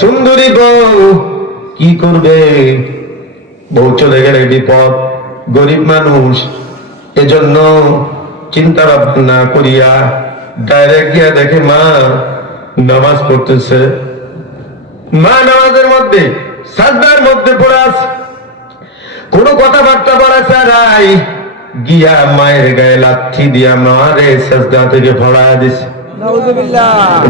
সুন্দরী বউ কি করবে? বউ চলে গেলে বিপদ, গরিব মানুষ, এজন্য চিন্তা ভাবনা করিয়া ডাইরেক্ট গিয়া দেখে মা নামাজ পড়তেছে। মা নামাজের মধ্যে সাজদার মধ্যে পড়ে আছে, কোনো কথাবার্তা বলা ছাড়াই গিয়া মায়ের গায়ে লাথি দিয়া মারে সাজদা থেকে ফড়ায়া দিছে।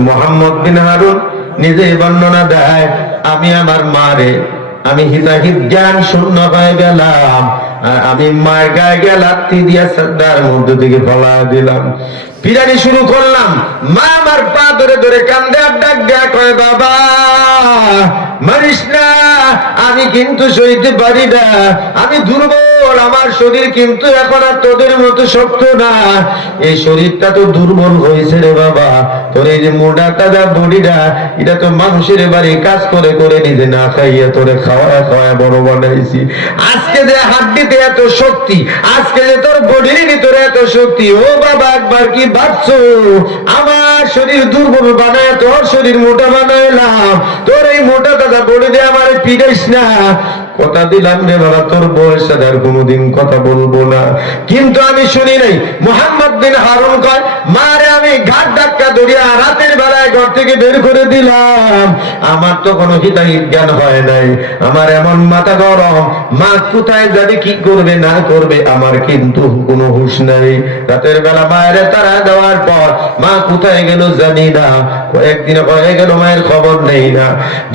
মুহাম্মদ বিন হারুন নিজে বর্ণনা দেয়, আমি আমার মারে আমি হিতাহিত জ্ঞান শূন্য হয়ে গেলাম, আর আমি মায়ের গায়ে গিয়ে লাথি দিয়া সাজদার মধ্যে থেকে ফড়ায়া দিলাম। পিরানি শুরু করলাম, মা আমার পা ধরে ধরে কান্দে আর ডাক দেয়া কয়, বাবা মারিস না, আমি কিন্তু সইতে পারি না, আমি দুর্বল, আমার শরীর কিন্তু এখন আর তোদের মতো শক্ত না, এই শরীরটা তো দুর্বল হয়েছে রে বাবা, তোর এই যে মোটা তাজা বডিটা এটা তো মানুষের বাড়ি কাজ করে করে নিজে না খাইয়া তোরে খাওয়া খাওয়া বড় বানাইছি, আজকে যে হাড্ডিতে এত শক্তি, আজকে যে তোর বডির ভিতরে এত শক্তি, ও বাবা একবার কি ভাবছো আমার শরীর দুর্বল বানায় তোর শরীর মোটা বানাইলাম, তোর এই মোটা তাজা বডি দিয়ে আমার পিড়াইস না, কথা দিলাম রে বাবা তোর বয়স আর কোনোদিন কথা বলবো না। কিন্তু আমি শুনি নাই। মুহাম্মদ বিন হারুন কয়, মারে আমি ঘাট ধাক্কা ধরিয়া রাতের বেলায় ঘর থেকে বের করে দিলাম, আমার তো কোনো হিতাহিত জ্ঞান হয় নাই, আমার এমন মাথা গরম, মা কোথায় যাবে কি করবে না করবে আমার কিন্তু কোনো হুঁশ নাই। রাতের বেলা মায়ের তারা দেওয়ার পর মা কোথায় গেল জানি না, কয়েকদিন হয়ে গেল মায়ের খবর নেই না।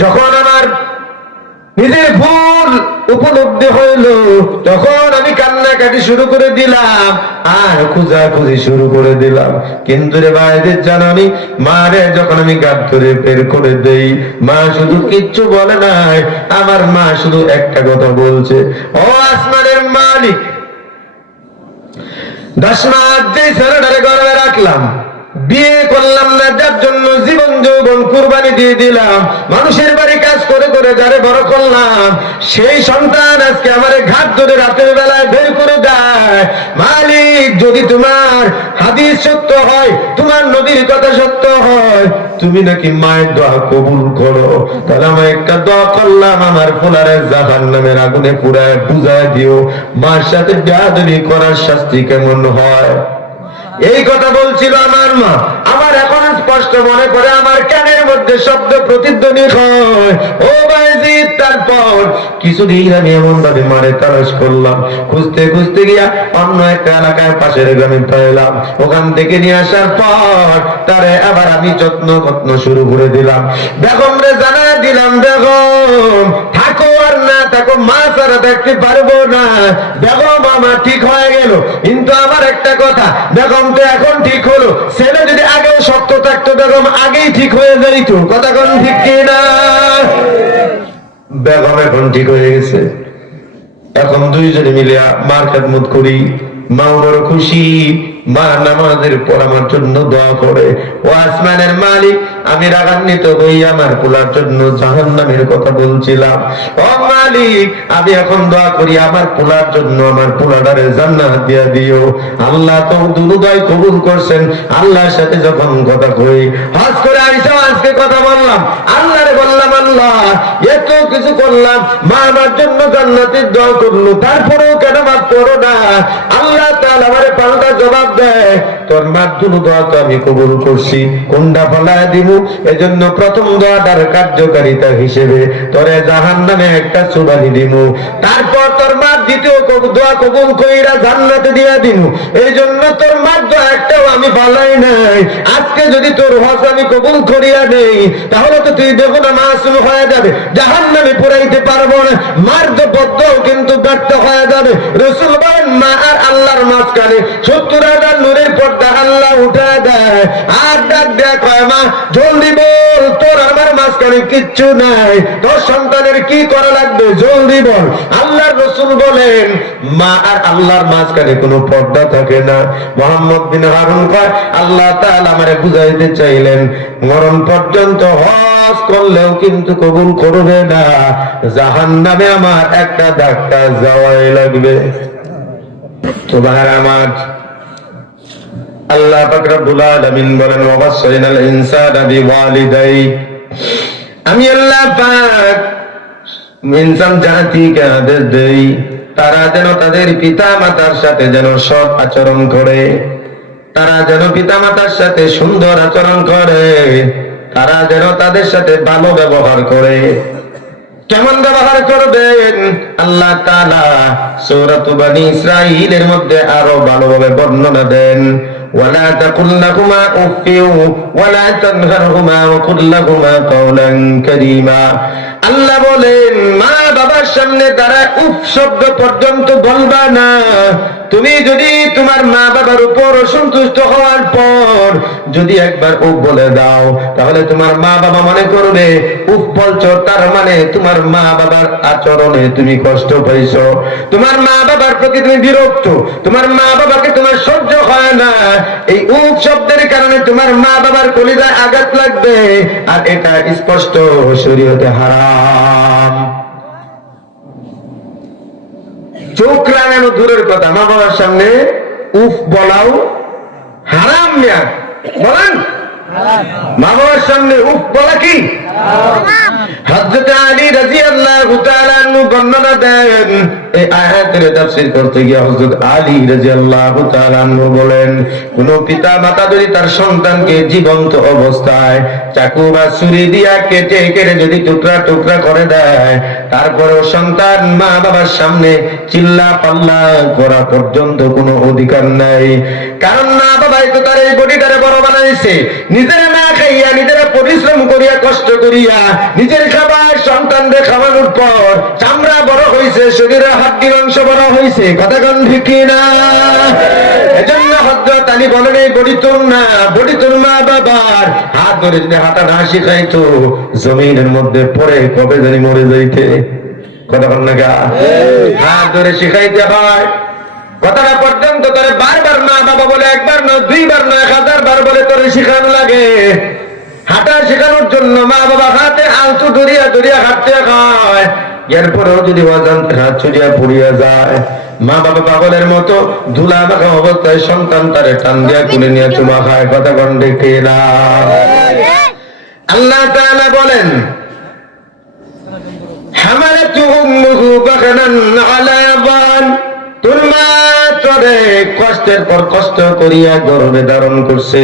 যখন আমার নিজের ভুল উপলব্ধি হইল তখন আমি কান্নাকাটি শুরু করে দিলাম আর খোঁজাখুঁজি শুরু করে দিলাম। কিন্তু রে ভাইদের জানানি মারে যখন আমি গাছ ধরে বের করে দেই, মা শুধু কিচ্ছু বলে নাই, আমার মা শুধু একটা কথা বলছে, ও আসমানের মালিক, 10 মাস যে ছেলেটারে গর্ভে রাখলাম, বিয়ে করলাম না, যার জন্য জীবন যৌবন কুরবানি দিয়ে দিলাম, মানুষের বাড়ি কাজ করে করে যারে বড় করলাম, সেই সন্তান আজকে আমারে ঘাট ধরে রাতের বেলায় বের করে দেয়। মালিক, যদি তোমার হাদিস সত্য হয়, তোমার নবীর কথা সত্য হয়, তুমি নাকি মায়ের দোয়া কবুল করো, তাহলে আমি একটা দোয়া করলাম, আমার ফুলারে জাহান্নামের আগুনে পুরায় বুঝায় দিও, মার সাথে বেয়াদবি করার শাস্তি কেমন হয়। এই কথা বলছিল আমার মা। আমার এখন স্পষ্ট মনে পড়ে, আমার কানের মধ্যে শব্দ প্রতিধ্বনি হয়, ও বাইজিদ। তারপর কিছুদিন আমি এমন ভাবে মারে তালাশ করলাম, খুঁজতে খুঁজতে গিয়া অন্য একটা এলাকায় পাশের গ্রামে পাইলাম, ওখান থেকে নিয়ে আসার পর তারে আবার আমি যত্ন শুরু করে দিলাম। বেগম রে জানা দিলাম, বেগম থাকো আর না থাকো, মা ছাড়া থাকতে পারবো না। বেগম আমার ঠিক হয়ে গেল, কিন্তু আমার একটা কথা, বেগম তো এখন ঠিক হলো, ছেলে যদি আগেও শক্ত থাকতো বেগম আগেই ঠিক হয়ে যাইত, কথা কোন ঠিক কিনা? বেগম এখন ঠিক হয়ে গেছে, এখন দুইজনে মিলে মার খেদমত করি, মা বড় খুশি, মা নামাজের পর আমার জন্য দোয়া করে। ও আসমানের মালিক, আমি রাগান্বিত হই আমার পোলার জন্য জাহান্নামের কথা বলছিলাম, ও মালিক আমি এখন দোয়া করি আমার পোলার জন্য, আমার পোলাটারে জান্নাত দিয়া দিও। আল্লাহ তো দুরুদয় কবুল করছেন। আল্লাহর সাথে যখন কথা কই, হজ করে আইসা আজকে কথা বললাম, আল্লাহরে বললাম, আল্লাহ এত কিছু করলাম, মা আমার জন্য জান্নাতের দোয়া করলো, তারপরেও কেন মাফ করো না? আল্লাহ তাআলা আমারে পাল্টা জবাব দেয়, তোর মার দুনো দোয়া তো আমি কবুল করছি, কোনটা ফলায় দিব? এজন্য প্রথম দোয়াটার কার্যকারিতা হিসেবে তোরে জাহান্নামে একটা সুবানি দিব, তারপর তোর মার দ্বিতীয় দোয়া কবুল কইরা জান্নাতে দিয়া দিব। এই জন্য তোর মার দোয়া একটাও আমি ফলাই নাই। আজকে যদি তোর হজ আমি কবুল করিয়া নেই, তাহলে তো তুই দেখো না মাসুম হয়ে যাবে, জাহান্নামে পুরাইতে পারবো না, মার বদ্ধও কিন্তু ব্যর্থ হয়ে যাবে। রাসূল বলেন, মা আর আল্লাহর মাঝখানে 70,000 নূরের পর্দা আল্লাহ উঠা দেয়, আর ডাক দেয়া কয়, মা জলদি বল, তোর আমার মাঝখানে কিচ্ছু নাই, তোর সন্তানের কি করা লাগবে জলদি বল। আল্লাহর রাসূল বলেন, মা আর আল্লাহর মাঝখানে কোনো পর্দা থাকে না। মুহাম্মদ বিন হারুন কয়, আল্লাহ তাআলা আমারে বুঝাইতে চাইলেন, মরণ পর্যন্ত হজ করলেও কিন্তু কবুল করবে না, জাহান্নামে আমার একটা ধাক্কা যাওয়াই লাগবে। তো ভাইরা আমার, আল্লাহ পাক রব্বুল আলামিন বলেন, ওয়াসাইনাল ইনসানা বিওয়ালিদাই, আমি আল্লাহ পাক ইনসান জাতিকে আদেশ দেয় তারা যেন তাদের পিতা মাতার সাথে যেন সৎ আচরণ করে, তারা যেন পিতা মাতার সাথে সুন্দর আচরণ করে, তারা যেন তাদের সাথে ভালো ব্যবহার করে। কেমন ব্যবহার করবেন আল্লাহ তাআলা সূরা বনী ইসরাঈলের মধ্যে আরো ভালোভাবে বর্ণনা দেন। ওয়ালা তাকুল লাহুমা উফিউ ওয়ালা তানহারহুমা ওয়া কুল লাহুমা কাওলান কারীমা। আল্লাহ বলেন মা বাবার সামনে তারা উফ শব্দ পর্যন্ত বলবা না। তুমি যদি তোমার মা বাবার উপর অসন্তুষ্ট হওয়ার পর যদি একবার উফ বলে দাও, তাহলে তোমার মা বাবা মনে করবে উফ বলছো তার মানে তোমার মা বাবার আচরণে তুমি কষ্ট পাইছো, তোমার মা বাবার প্রতি তুমি বিরক্ত, তোমার মা বাবাকে তোমার সহ্য হয় না। এই উফ শব্দের কারণে তোমার মা বাবার কলিজায় আঘাত লাগবে, আর এটা স্পষ্ট শরীয়তে হারাম। চোখ রাঙানো দূরের কথা, মা বাবার সামনে উফ বলাও হারাম। মিয়া বলেন মা বাবার সামনে উফ বলা কি? হযরত আলী রাদিয়াল্লাহু তাআলা আনহু বর্ণনা দেন, এই আয়াতের তাফসীর করতে গিয়ে হযরত আলী রাদিয়াল্লাহু তাআলা আনহু বলেন, কোন পিতা মাতা যদি তার সন্তানকে জীবন্ত অবস্থায় চাকু বা ছুরি দিয়া কেটে কেটে যদি টুকরা টুকরা করে দেয়, তারপরেও সন্তান মা বাবার সামনে চিল্লা পাল্লা করা পর্যন্ত কোনো অধিকার নাই। কারণ মা বাবাই তো তার এই বডিটারে বড় বানাইছে, নিজেরা না খাইয়া নিজেরা পরিশ্রম করিয়া কষ্ট করিয়া নিজের খাবার সন্তানদের খাওয়ানোর পর চামড়া বড় হয়েছে, শরীরের হাড্ডির অংশ বড় হয়েছে। কথা কোন ঠিক না? এজন্য হযরত আলী বলেন এই বডি তোর না, বডি তোর মা বাবার। হাত ধরে যদি হাঁটা না শিখাইতো জমিনের মধ্যে পড়ে কবে জানি মরে যাইতে। কথা কোন না? হাত ধরে শিখাইতে হয়। কথাটা পর্যন্ত তোরে বারবার মা বাবা বলে একবার না দুইবার না 1000 বার বলে তোরে শিখানো লাগে। হাঁটা শেখানোর জন্য মা বাবা হাতে আলতু ধরিয়া ধরিয়া হাঁটতে হয়, এরপরেও যদি অজান্তে হাত ছুটিয়া পড়িয়া যায়, মা বাবা পাগলের মতো ধুলা মাখা অবস্থায় সন্তান তারে টান দিয়া কুলে নিয়ে চুমা খায়। কথা কোন ঠিক না? আল্লাহ তাআলা বলেন হামালাতু উম্মুহু বাগনান আলা বান, তোর মা তোরে কষ্টের পর কষ্ট করিয়া গর্ভে ধারণ করছে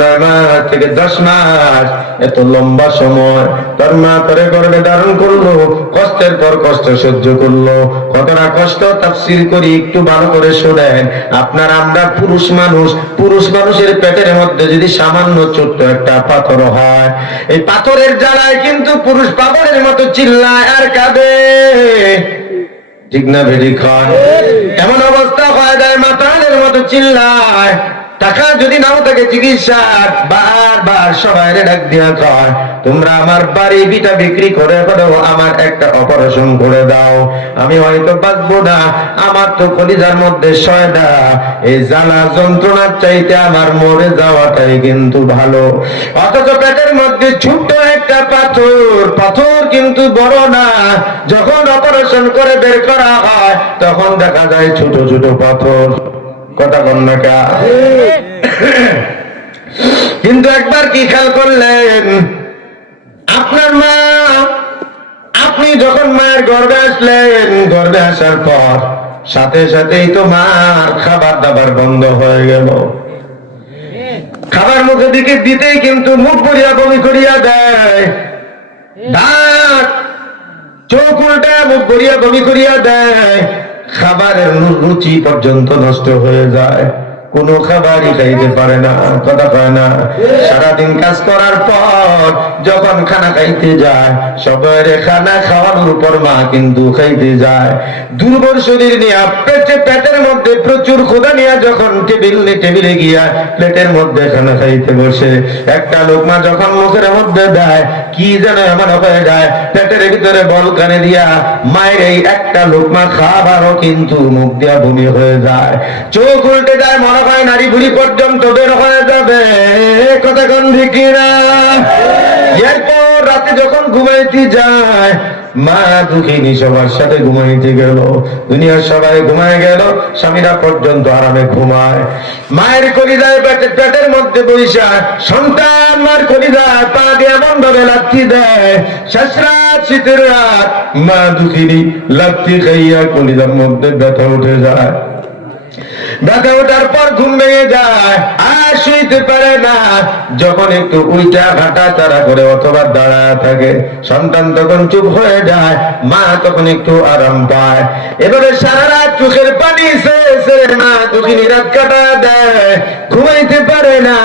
9 মাস থেকে 10 মাস, এত লম্বা সময় তোর মা তোরে গর্ভে ধারণ করলো, কষ্টের পর কষ্ট সহ্য করলো। কতটা কষ্ট তাফসীর করি একটু ভালো করে শুনেন। আপনার আমরা পুরুষ মানুষ, পুরুষ মানুষের পেটের মধ্যে যদি সামান্য ছোট্ট একটা পাথর হয়, এই পাথরের জ্বালায় কিন্তু পুরুষ পাগলের মতো চিল্লায় আর কাঁদে। ঠিক না বেরি খায়? এমন অবস্থা হয় যায় মাতালের মতো চিল্লায়। টাকা যদি নাও থাকে চিকিৎসা বারবার সবাই ডাক দিয়া কয় তোমরা আমার বাড়ি বিটা বিক্রি করে দাও, আমার একটা অপারেশন করে দাও, আমি হয়তো বাঁচবো না, আমার তো কলিজার মধ্যে সয়দা, এই জ্বালা যন্ত্রণার চাইতে আমার মরে যাওয়াটাই কিন্তু ভালো। অথচ পেটের মধ্যে ছোট্ট একটা পাথর, পাথর কিন্তু বড় না, যখন অপারেশন করে বের করা হয় তখন দেখা যায় ছোট ছোট পাথর। কথা বল না কা? কিন্তু একবার কি খেয়াল করলেন, আপনার মা, আপনি যখন মায়ের গর্ভে আসলেন, গর্ভে আসার পর সাথে সাথেই তো মার খাবার দাবার বন্ধ হয়ে গেল। খাবার মুখে দিকে দিতেই কিন্তু মুখ ভরিয়া বমি করিয়া দেয়, দাঁত চোখ উল্টা মুখ ভরিয়া বমি করিয়া দেয়, খাবারের রুচি পর্যন্ত নষ্ট হয়ে যায়, কোনো খাবারই খাইতে পারে না। কথা কয় না? সারাদিন কাজ করার পর যখন খানা খাইতে যায়, সবাই খানা খাওয়ানোর উপর মা কিন্তু খাইতে যায় দুর্বল শরীর নিয়ে, পেটের মধ্যে প্রচুর ক্ষুধা নিয়ে যখন টেবিলে গিয়া প্লেটের মধ্যে খানা খাইতে বসে, একটা লোকমা যখন মুখের মধ্যে দেয় কি যেন এমন হয়ে যায়, পেটের ভিতরে বল কানে দিয়া মায়ের এই একটা লোকমা খাবারও কিন্তু মুখ দিয়া বমি হয়ে যায়, চোখ উল্টে যায়, মনে হয় নারী ভুড়ি পর্যন্ত বের হয়ে যাবে। কথা কোন ঠিক না? এরপর রাতে যখন ঘুমাইতে যায়, মা দুঃখিনী সবার সাথে ঘুমাইতে গেল, দুনিয়ার সবাই ঘুমায় গেল, স্বামীরা পর্যন্ত আরামে ঘুমায়। মায়ের কলিজায় পেটের মধ্যে বৈশা সন্তান মার কলিজায় পা দিয়ে এমন ভাবে লাথি দেয়, শেষ রাত, শীতের রাত, মা দুঃখিনী লাথি খাইয়া কলিজার মধ্যে ব্যথা উঠে যায়। ব্যথা ওঠার পর ঘুম ভেঙে যায়, আর শুইতে পারে না। যখন একটু উল্টা ঘাটা চারা করে অথবা দাঁড়ায় থাকে, সন্তান তখন চুপ হয়ে যায়, মা তখন একটু আরাম পায়। এবারে সারা রাত চোখের পানি ছেড়ে মা দুঃখিনী রাত কাটা দেয়, ঘুমাইতে পারে না।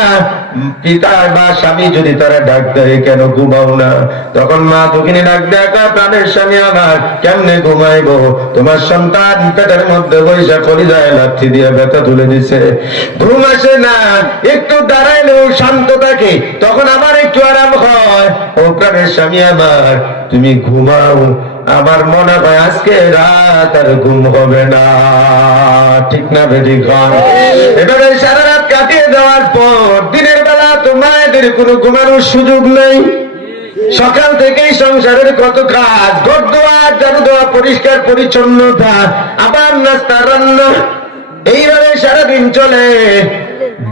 পিতা বা স্বামী যদি তারা ডাক দেয়, কেন ঘুমাও না? তখন মা দুঃখিনী ডাক দেয়, প্রাণের স্বামী আমার, কেমনে ঘুমাইবো? তোমার সন্তান পেটের মধ্যে বৈশা কলিজায় লাথি দিয়ে ব্যথা তুলে দিছে, ঘুম আসে না। একটু দাঁড়াইলেও শান্ত থাকে, তখন আমার একটু আরাম হয়। ও প্রাণের স্বামী আমার, তুমি ঘুমাও, আমার মনে হয় আজকে রাত আর ঘুম হবে না। ঠিক না বেঠিক? এবারে সারা রাত কাটিয়ে দেওয়ার পর দিনের বেলা তো মায়েদের কোনো ঘুমানোর সুযোগ নেই। সকাল থেকেই সংসারের কত কাজ, ঘর দোয়ার ঝাড়ু দেওয়া, পরিষ্কার পরিচ্ছন্নতা, আবার নাস্তা, রান্না, এইভাবে সারাদিন চলে।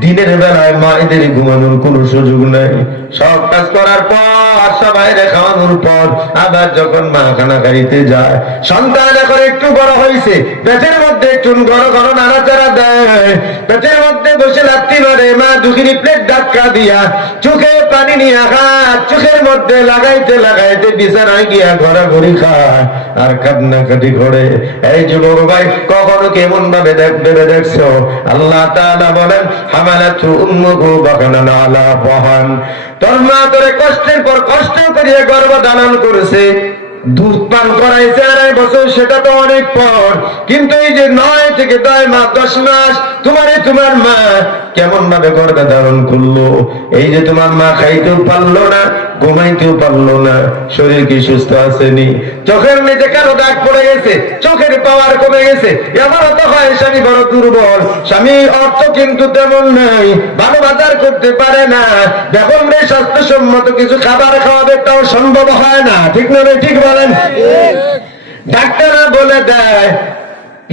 দিনের বেলায় মায়েদের ঘুমানোর কোনো সুযোগ নেই। সব কাজ করার পর, সবাই খাওয়ানোর পর, আবার যখন মা খানা খাইতে যায়, সন্তান এখন একটু বড় হয়েছে, পেটের মধ্যে একটু ঘন ঘন নাড়াচাড়া দেয়, পেটের মধ্যে বসে লাথি মারে। মা দুঃখিনী প্লেট ধাক্কা দিয়া চোখে পানি নিয়ে হাত চোখের মধ্যে লাগাইতে লাগাইতে বিছানায় গিয়া ঘোরাঘুরি খায় আর কান্নাকাটি করে। এই যুবক ভাই, কখনো কেমন ভাবে ভেবে দেখছো? আল্লাহ তাআলা বলেন, হামালাতু উম্মুহু বাকানান আলা বাহান, তোর মা তোরে কষ্টের পর কষ্ট করিয়া গর্ভ ধারণ করেছে, দুধ পান করাইছে 2.5 বছর, সেটা তো অনেক পর। কিন্তু এই যে 9 থেকে 10 মাস 10 মাস তোমার মা কেমন ভাবে গর্ভে ধারণ করলো। এই যে তোমার মা খাইতেও পারলো না, ঘুমাইতেও পারলো না, শরীর কি সুস্থ আসেনি? চোখের নিচে কালো দাগ পড়ে গেছে, চোখের পাওয়ার কমে গেছে। এমনও তো হয় স্বামী বড় দুর্বল, স্বামী অর্থ কিন্তু তেমন নাই, ভালো বাজার করতে পারে না, যখন স্বাস্থ্যসম্মত কিছু খাবার খাওয়াবে তাও সম্ভব হয় না। ঠিক না? ঠিক বলেন? ডাক্তাররা বলে দেয়,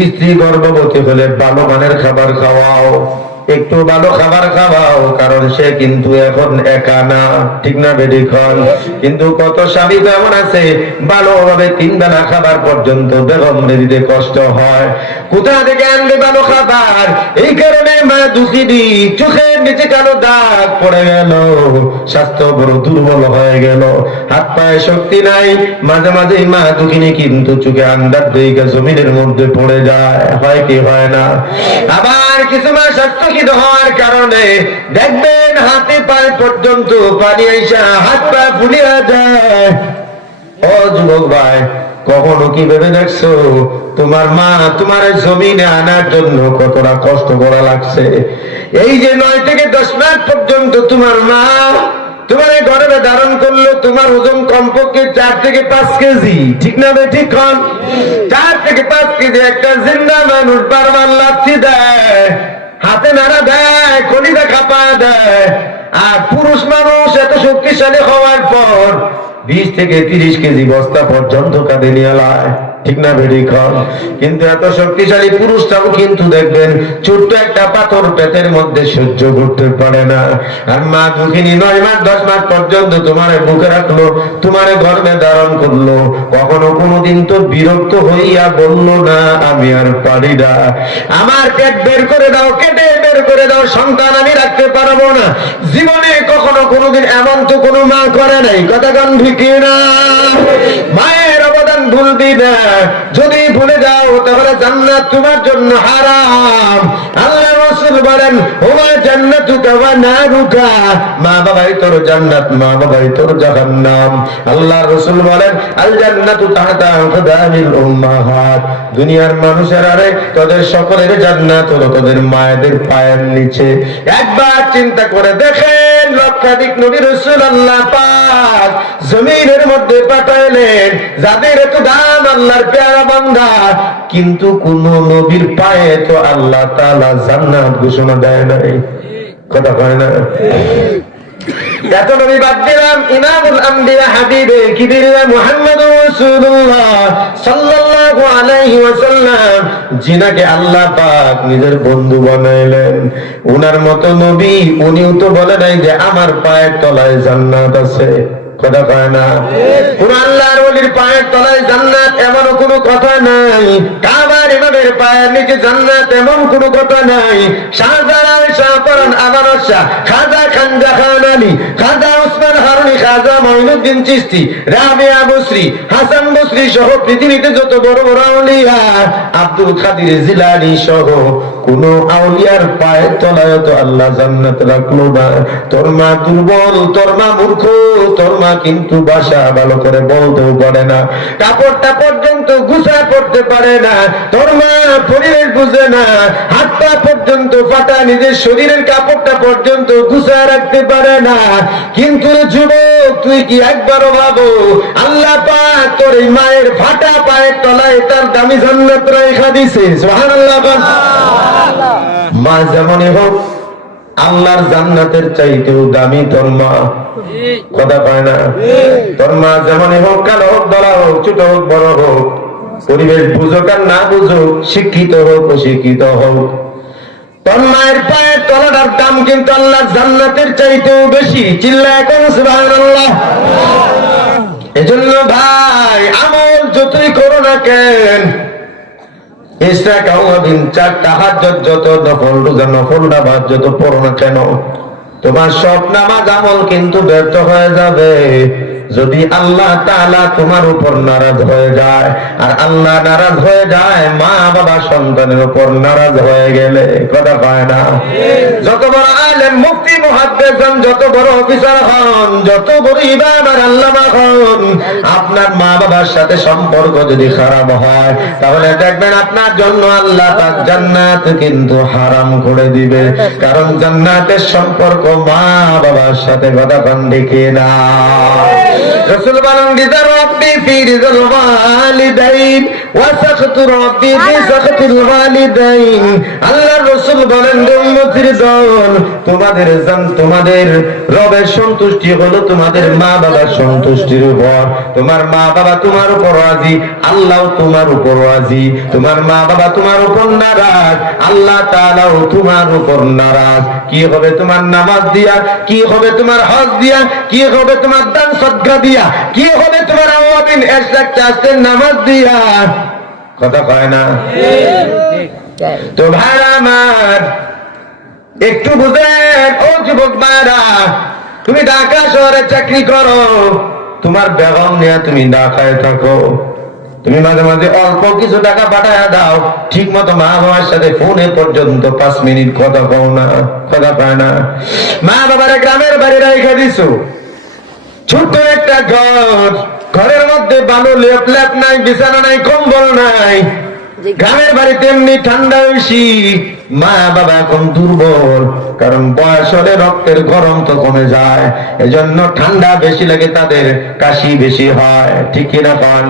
স্ত্রী গর্ভবতী হলে ভালো মানের খাবার খাওয়াও, একটু ভালো খাবার খাওয়াও, কারণ সে কিন্তু এখন একা না। ঠিক না বেঠিক? কিন্তু কত স্বামী এমন আছে, ভালোভাবে 3 বেলা খাবার পর্যন্ত বেগম দিতে কষ্ট হয়। কোথা থেকে আনবে ভালো খাবার? এই কারণে মা দুঃখিনী, চোখের নিচে কালো দাগ পড়ে গেল, স্বাস্থ্য বড় দুর্বল হয়ে গেল, হাত পায়ে শক্তি নাই। মাঝে মাঝে মা দুঃখিনী কিন্তু চোখে আন্দাজ দিকে জমিনের মধ্যে পড়ে যায়, হয় কি হয় না? আবার কিছু মা স্বাস্থ্যহীন হওয়ার কারণে দেখবেন হাতে পায়ে পর্যন্ত পানি আইসা হাত পা ফুলিয়া যায়। ও যুবক ভাই, কখনো কি ভেবে দেখছো তোমার মা তোমার জমিনে আনার জন্য কতটা কষ্ট করা লাগছে? এই যে 9 থেকে 10 মাস পর্যন্ত তোমার মা তোমার গর্ভে ধারণ করলো, তোমার ওজন কমপক্ষে 4 থেকে 5 কেজি। ঠিক না ঠিক? 4 থেকে 5 কেজি একটা জিন্দা মানুষ বারবার লাথি দেয়, হাতে নাড়া দেয়, কলিজা খাপা দেয়। আর পুরুষ মানুষ এত শক্তিশালী হওয়ার পর 20 থেকে 30 কেজি বস্তা পর্যন্ত কাঁধে নিয়ে লায়। ঠিক না বেঠিক? কিন্তু এত শক্তিশালী পুরুষটাও কিন্তু দেখবেন ছোট্ট একটা পাথর পেটের মধ্যে সহ্য করতে পারে না। আর মা দুঃখিনী 9 মাস 10 মাস পর্যন্ত তোমারে বুকে রাখলো, তোমারে গর্ভে ধারণ করলো, কখনো কোনোদিন তো বিরক্ত হইয়া বললো না আমি আর পারি না, আমার পেট বের করে দাও, কেটে বের করে দাও, সন্তান আমি রাখতে পারবো না। জীবনে কখনো কোনোদিন এমন তো কোনো মা করে নাই। কথা গান ঠিক না? মায়ের অবদান ভুলবি না, যদি ভুলে যাও তাহলে জান্নাত তোমার জন্য হারাম। আল্লাহ রাসূল বলেন, ওয়া জান্নাতুকা ওয়া নারুকা, মা বাবাই তোর জান্নাত, মা বাবাই তোর জাহান্নাম। আল্লাহ রাসূল বলেন, আল জান্নাতু তাহতা আকদামিল উম্মাহাত, দুনিয়ার মানুষের আরে তোদের সকলের জান্নাত হলো তোদের মায়েদের পায়ের নিচে। একবার চিন্তা করে দেখেন, লক্ষাধিক নবী রাসূল আল্লাহ পাক জমিনের মধ্যে পাঠাইলেন, যাদের এত দাম আল্লাহর প্যারা বান্দা, কিন্তু কোন নবীর পায়ে তো আল্লাহ তাআলা জান্নাত ঘোষণা দেয় নাই। কথা কয় না? এত নবী বাদ দিলাম, ইমামুল আম্বিয়া হাবিবে কিবরিয়া মুহাম্মদুর রাসূলুল্লাহ সাল্লাল্লাহু আলাইহি ওয়াসাল্লাম, যিনাকে আল্লাহ পাক নিজের বন্ধু বানাইলেন, উনার মতো নবী উনিও তো বলে নাই যে আমার পায়ের তলায় জান্নাত আছে। কথা কয় না? কোন আল্লাহর ওলির পায়ের তলায় জান্নাত এমন কোনো কথা নাই। কাবার ইমামের পায়ের নিচে জান্নাত এমন কোনো কথা নাই। শাহজালাল শাহপরান আমানত শাহ, খাজা খানজা খান আলী, খাজা ওসমান হারুনি, খাজা মাইনুদ্দিন চিশতি, রাবিয়া বসরি, হাসান বসরি সহ পৃথিবীতে যত বড় বড় আউলিয়া, আব্দুল কাদের জিলানী সহ কোন আউলিয়ার পায়ের তলায় তো আল্লাহ জান্নাত রাখলো না। তোর মা দুর্বল, তোর মা মূর্খ, তোর মা কিন্তু ভাষা ভালো করে বলতেও পারে না, কাপড়টা পর্যন্ত গুছা পড়তে পারে না, তোর মা পরিবেশ বুঝে না, হাত পা পর্যন্ত ফাটা, নিজের শরীরের কাপড়টা পর্যন্ত গুছা রাখতে পারে না। কিন্তু যুবক, তুই কি একবারও ভাবো আল্লাহ পাক তোর এই মায়ের ফাটা পায়ের তলায় তার দামি জান্নাত রাখা দিয়েছে? সুবহানাল্লাহ। মা যেমনই হোক, আল্লাহর জান্নাতের চাইতেও দামি তোর মা। কথা পায় না? তোর মা যেমনই হোক, কালো হোক, দলা হোক, ছোট হোক, বড় হোক, পরিবেশ বুঝুক আর না বুঝুক, শিক্ষিত হোক অশিক্ষিত হোক, তোর মায়ের পায়ের তলাটার দাম কিন্তু আল্লাহর জান্নাতের চাইতেও বেশি। চিল্লায় কোন সুবহানাল্লাহ। এজন্য ভাই, আমল যতই করো না কেন, যত নফল রোজা, নফল নামাজ যত পড়ো না কেন, তোমার সব নামাজ আমল কিন্তু ব্যর্থ হয়ে যাবে যদি আল্লাহ তাআলা তোমার উপর নারাজ হয়ে যায়। আর আল্লাহ নারাজ হয়ে যায় মা বাবা সন্তানের উপর নারাজ হয়ে গেলে। কথা কয় না? যত বড় আলেম, মুফতি, মুহাদ্দিস হন, যত বড় অফিসার হন, যত বড় ইমাম আর আল্লামা হন, আপনার মা বাবার সাথে সম্পর্ক যদি খারাপ হয়, তাহলে দেখবেন আপনার জন্য আল্লাহ পাক জান্নাত কিন্তু হারাম করে দিবে। কারণ জান্নাতের সম্পর্ক মা বাবার সাথে। কথা কন ঠিক না? রাসূল বলেন, রিদা রাব্বি ফি রিদাল ওয়ালিদাইন ওয়া সাখতু রাব্বি ফি সাখতিল ওয়ালিদাইন। আল্লাহর রাসূল বলেন, উম্মতের দল, তোমাদের রবের সন্তুষ্টি হলো তোমাদের মা বাবার সন্তুষ্টির উপর। তোমার মা বাবা তোমার উপর রাজি, আল্লাহ তোমার উপর রাজি। তোমার মা বাবা তোমার উপর নারাজ, আল্লাহ তাআলাও তোমার উপর নারাজ। কি হবে তোমার নামাজ দিয়া, কি হবে তোমার হজ দিয়া, কি হবে তোমার দান সদকা দিয়া, কি হবে তোমার আওয়াবিন ইশরাক চাষের নামাজ দিয়া? কথা কয় না? তো ভাইরা আমার, একটু বুঝেন ও যুবক ভাইরা, তুমি ঢাকা শহরে চাকরি করো, তোমার বেগম নিয়ে তুমি ঢাকায় থাকো, তুমি মাঝে মাঝে অল্প কিছু টাকা পাঠায় দাও, ঠিক মতো মা বাবার সাথে ফোনে পর্যন্ত 5 মিনিট কথা কও না। কথা পায় না? মা বাবার গ্রামের বাড়ি রেখে দিছো, ছোট্ট একটা ঘর, ঘরের মধ্যে বালু লেপ নাই, বিছানা নাই, কম্বল নাই। গ্রামের বাড়িতে এমনি ঠান্ডা বেশি, মা বাবা এখন দুর্বল, কারণ বয়স হলে রক্তের গরম তো কমে যায়, এজন্য ঠান্ডা বেশি লাগে, তাদের কাশি বেশি হয়। ঠিক কিনা কন?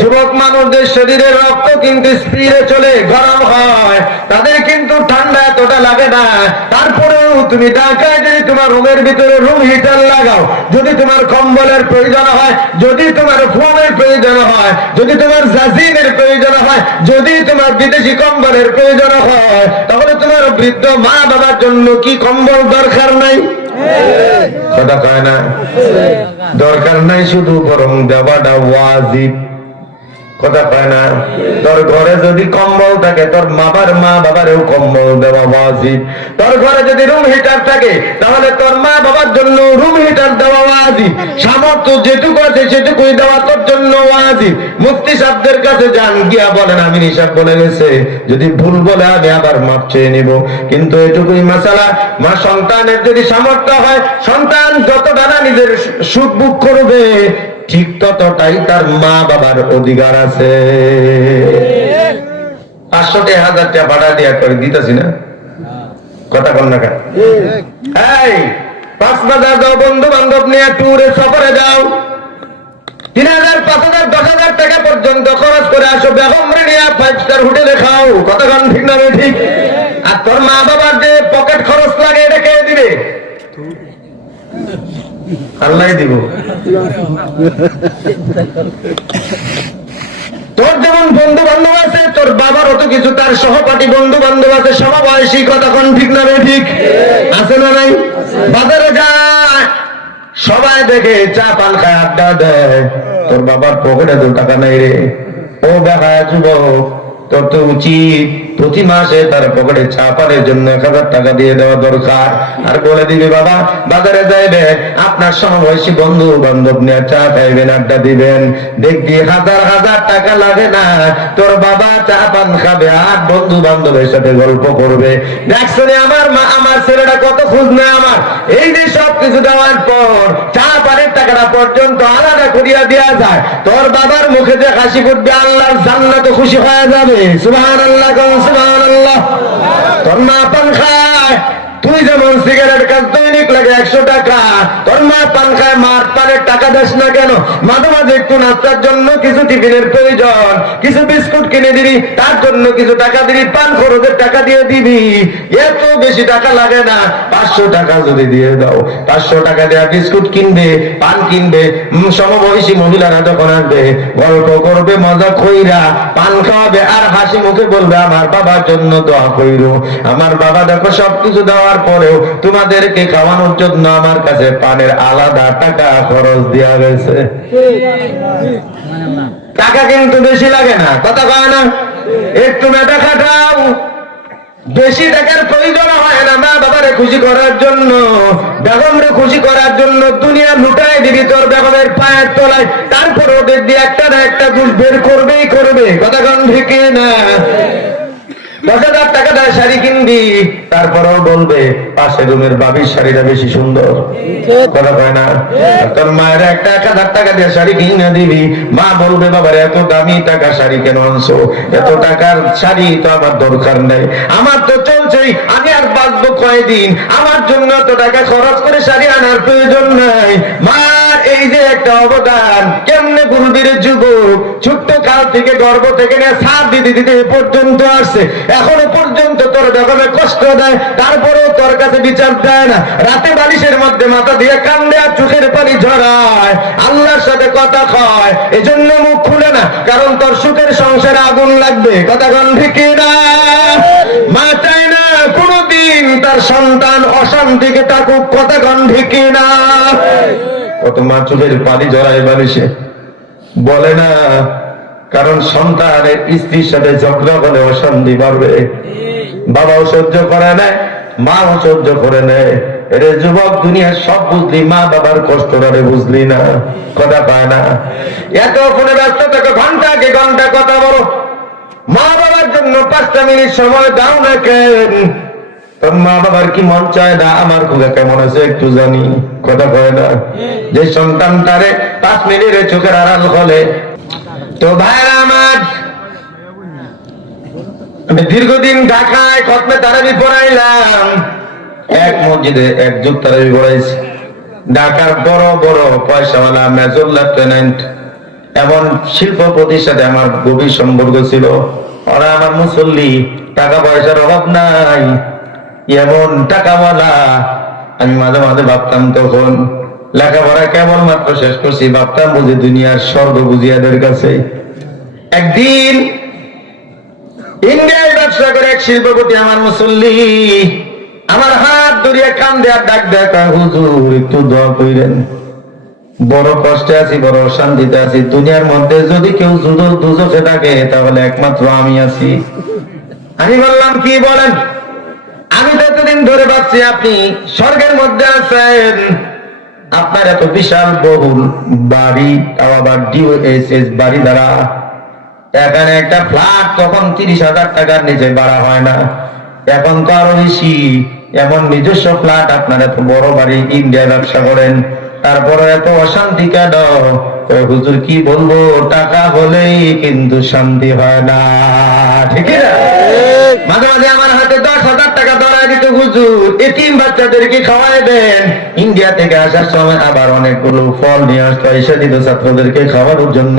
যুবক মানুষদের শরীরের রক্ত কিন্তু স্পিডে চলে, গরম হয়, তাদের কিন্তু ঠান্ডা এতটা লাগে না। তারপরেও তুমি ঢাকায় যদি তোমার রুমের ভিতরে রুম হিটার লাগাও, যদি তোমার কম্বলের প্রয়োজন হয়, যদি তোমার ফোনের প্রয়োজন হয়, যদি তোমার জাজিনের প্রয়োজন হয়, যদি তোমার বিদেশি কম্বলের প্রয়োজন হয়, তাহলে তোমার বৃদ্ধ মা বাবার জন্য কি কম্বল দরকার নাই? কথা কয় না? দরকার নাই শুধু, বরং দেওয়াটা ওয়াজিব। কথা কয় না? তোর ঘরে যদি কম্বল থাকে, তোর মা বাবারেও কম্বল দেওয়া ওয়াজিব। তোর ঘরে যদি রুম হিটার থাকে, তাহলে তোর মা বাবার জন্য রুম হিটার দেওয়া ওয়াজিব। সামর্থ্য যেটুকু আছে সেটুকুই দেওয়া তোর জন্য ওয়াজিব। মুফতি সাহেবদের কাছে যান, গিয়া বলেন আমি হিসাব বলে গেছে, যদি ভুল বলে আমি আবার মাপ চেয়ে নিব, কিন্তু এটুকুই মাসালা। মা সন্তানের যদি সামর্থ্য হয়, সন্তান যতটা না নিজের সুখ বুক করবে, ঠিক ততটাই তার মা বাবার অধিকার আছে। 500-1000 টাকা ভাড়া দিয়া করে দিতেছি না? কথা কন না কেন? এই 5,000 দাও, বন্ধু বান্ধব নিয়ে ট্যুরে সফরে যাও, 3,000, 5,000, 10,000 টাকা পর্যন্ত খরচ করে আসো, বেগম নিয়ে 5 স্টার হোটেলে খাও। কথা কন ঠিক না? ঠিক। আর তোর মা বাবার যে পকেট খরচ লাগে, এটা কে দিবে? আল্লাহ দিব। তোর যেমন বন্ধু বান্ধব আছে, তোর বাবার অত কিছু, তার সহপাঠী বন্ধু বান্ধব আছে, সমবয়সী, কথা কোন ঠিক না ঠিক আছে না নাই? বাজারে যায় সবাই দেখে চা পান খায়, আড্ডা দেয়, তোর বাবার পকেটে 2 টাকা নাই রে। ও বাবা যুবক, তোর তো উচিত প্রতি মাসে তার পকেটে চা পানের জন্য 1000 টাকা দিয়ে দেওয়া দরকার। আর বলে দিবি বাবা বাজারে যাইবে, আপনার সমবয়সী বন্ধু বান্ধব নিয়ে চা খাইবেন, আড্ডা দিবেন, দেখবি 1000 টাকা লাগে না, তোর বাবা চা পান খাবে আর বন্ধু বান্ধবের সাথে গল্প করবে। দেখছো আমার মা, আমার ছেলেটা কত খোঁজ নেয় আমার। এই যে সব কিছু দেওয়ার পর চা পানের টাকাটা পর্যন্ত আলাদা করিয়া দেওয়া যায়, তোর বাবার মুখে যে হাসি ফুটবে, আল্লাহর জান্নাত খুশি হয়ে যাবে। সুবহানাল্লাহ, সুবহানাল্লাহ। তোর মা পান খায়, তুই যেমন সিগারেট খাস দৈনিক লাগে 100 টাকা, তোর মা পান খায়, মার পানের টাকা দেস না কেন? মাঝে মাঝে একটু নাস্তার জন্য কিছু টিফিনের প্রয়োজন, কিছু বিস্কুট কিনে দিবি, তার জন্য কিছু টাকা দিবি, পান খরচের টাকা দিয়ে দিবি। এত বেশি টাকা লাগে না, 500 টাকা যদি দিয়ে দাও, 500 টাকা দেওয়া বিস্কুট কিনবে, পান কিনবে। সমবয়সী মহিলারা যখন আসবে, গল্প করবে, মজা কইরা পান খাওয়াবে, আর হাসি মুখে বলবে আমার বাবার জন্য দোয়া কইরো। আমার বাবা দেখো সবকিছু দেওয়ার পরেও তোমাদেরকে খাওয়ানোর জন্য আমার কাছে পানের আলাদা টাকা খরচ দেওয়া গেছে। টাকা কিন্তু বেশি লাগে না, কথা কয় না? একটু মেটা খাটাও, বেশি টাকার প্রয়োজন হয় না। মা বাবারে খুশি করার জন্য, বেগমরে খুশি করার জন্য দুনিয়া লুটাই দিবি তোর বেগমের পায়ের তলায়, তারপরে ওদের দিয়ে একটা না একটা ঘুষ বের করবেই করবে, কথা কন ঠিক না? 10,000 টাকা দেয় শাড়ি কিনবি, তারপরেও বলবে পাশের রুমের বাবির শাড়িটা বেশি সুন্দর, কথা কয় না? তোর মায়ের একটা 1000 টাকা দিয়ে শাড়ি কিনে দিবি, মা বলবে বাবার এত দামি টাকা শাড়ি কেন আনছো? এত টাকার শাড়ি তো আমার দরকার নেই, আমার তো চলছেই, আমি আর বাঁচবো কয়দিন, আমার জন্য এত টাকা খরচ করে শাড়ি আনার প্রয়োজন নাই। মা এই যে একটা অবদান, কেমনে ভুলবি রে যুবক? ছোট্ট কাল থেকে গর্ভ থেকে নিয়ে সার দিতে দিতে এ পর্যন্ত আসছে, এখনো পর্যন্ত তোর বেগমে কষ্ট দেয়, তারপরেও তোর কাছে বিচার দেয় না। রাতে বালিশের মধ্যে মাথা দিয়ে কান্দে আর চোখের পানি ঝরায়, আল্লাহর সাথে কথা কয়, এজন্য মুখ খুলে না, কারণ তোর সুখের সংসারে আগুন লাগবে, কথা কন ঠিক না? মা চায় না কোনদিন তার সন্তান অশান্তিকে থাকুক, কথা কন ঠিক না? কত মা চোখের পানি জড়ায় বালিশে, বলে না, কারণ সন্তানের স্ত্রীর সাথে ঝগড়া হলে অশান্তি বাড়বে। বাবাও সহ্য করে নেয়, মাও সহ্য করে নেয়। রে যুবক, দুনিয়ার সব বুঝলি, মা বাবার কষ্টটা রে বুঝলি না, কথা পায় না। এত ফোনে ব্যস্ত থেকে ঘন্টাকে ঘন্টা কথা বলো, মা বাবার জন্য 5টা মিনিট সময় দাও না কেন? তোর মা বাবার কি মন চায় না আমার খুব কেমন আছে একটু জানি, কথা কয় না? যে সন্তান তারে 5 মিনিটের চোখের আড়াল হলে। তো ভাইরা আমার, আমি দীর্ঘদিন ঢাকায় খতমে তারাবি পড়াইলাম, এক মসজিদে 1 যুগ তারাবি পড়াইছি। ঢাকার বড় বড় পয়সাওয়ালা মেজর লেফটেন্যান্ট এমন শিল্পপতির সাথে আমার গভীর সম্পর্ক ছিল। ওরা আমার মুসল্লি, টাকা পয়সার অভাব নাই, এমন টাকাওয়ালা। আমি মাঝে মাঝে ভাবতাম, তখন লেখাপড়া কেবলমাত্র শেষ করছি, ভাবতাম বুঝি দুনিয়ার স্বর্গ বুঝিয়াদের কাছে। একদিন ইন্ডিয়ায় ব্যবসা করে এক শিল্পপতি আমার মুসল্লি আমার হাত ধরিয়া কান দেয়া ডাক দেখা, হুজুর একটু দোয়া কইরেন, বড় কষ্টে আছি, বড় শান্তিতে আছি, দুনিয়ার মধ্যে যদি কেউ দুজকে থাকে তাহলে একমাত্র আমি আছি। আমি বললাম কি বলেন? আমি তো এতদিন ধরে ভাবছি আপনি স্বর্গের মধ্যে আছেন, আপনার এত বিশাল বহুল বাড়ি, তাও আবার ডিওএসএস বাড়ি দ্বারা, এখানে একটা ফ্ল্যাট তখন 30,000 টাকার নিচে ভাড়া হয় না, এখন তো আরো বেশি। এমন নিজস্ব ফ্ল্যাট, আপনার এত বড় বাড়ি, ইন্ডিয়া ব্যবসা করেন, তারপরে এত অশান্তি কেন? হুজুর কি বলবো, টাকা হলেই কিন্তু শান্তি হয় না, ঠিক না? মাঝে মাঝে আমার হাতে 10,000 টাকা ধরায় দিত, হুজুর এতিম বাচ্চাদেরকে খাওয়াই দেন। ইন্ডিয়া থেকে আসার সময় আবার অনেকগুলো ফল নিয়ে আসতো, এসে দিত ছাত্রদেরকে খাওয়ানোর জন্য।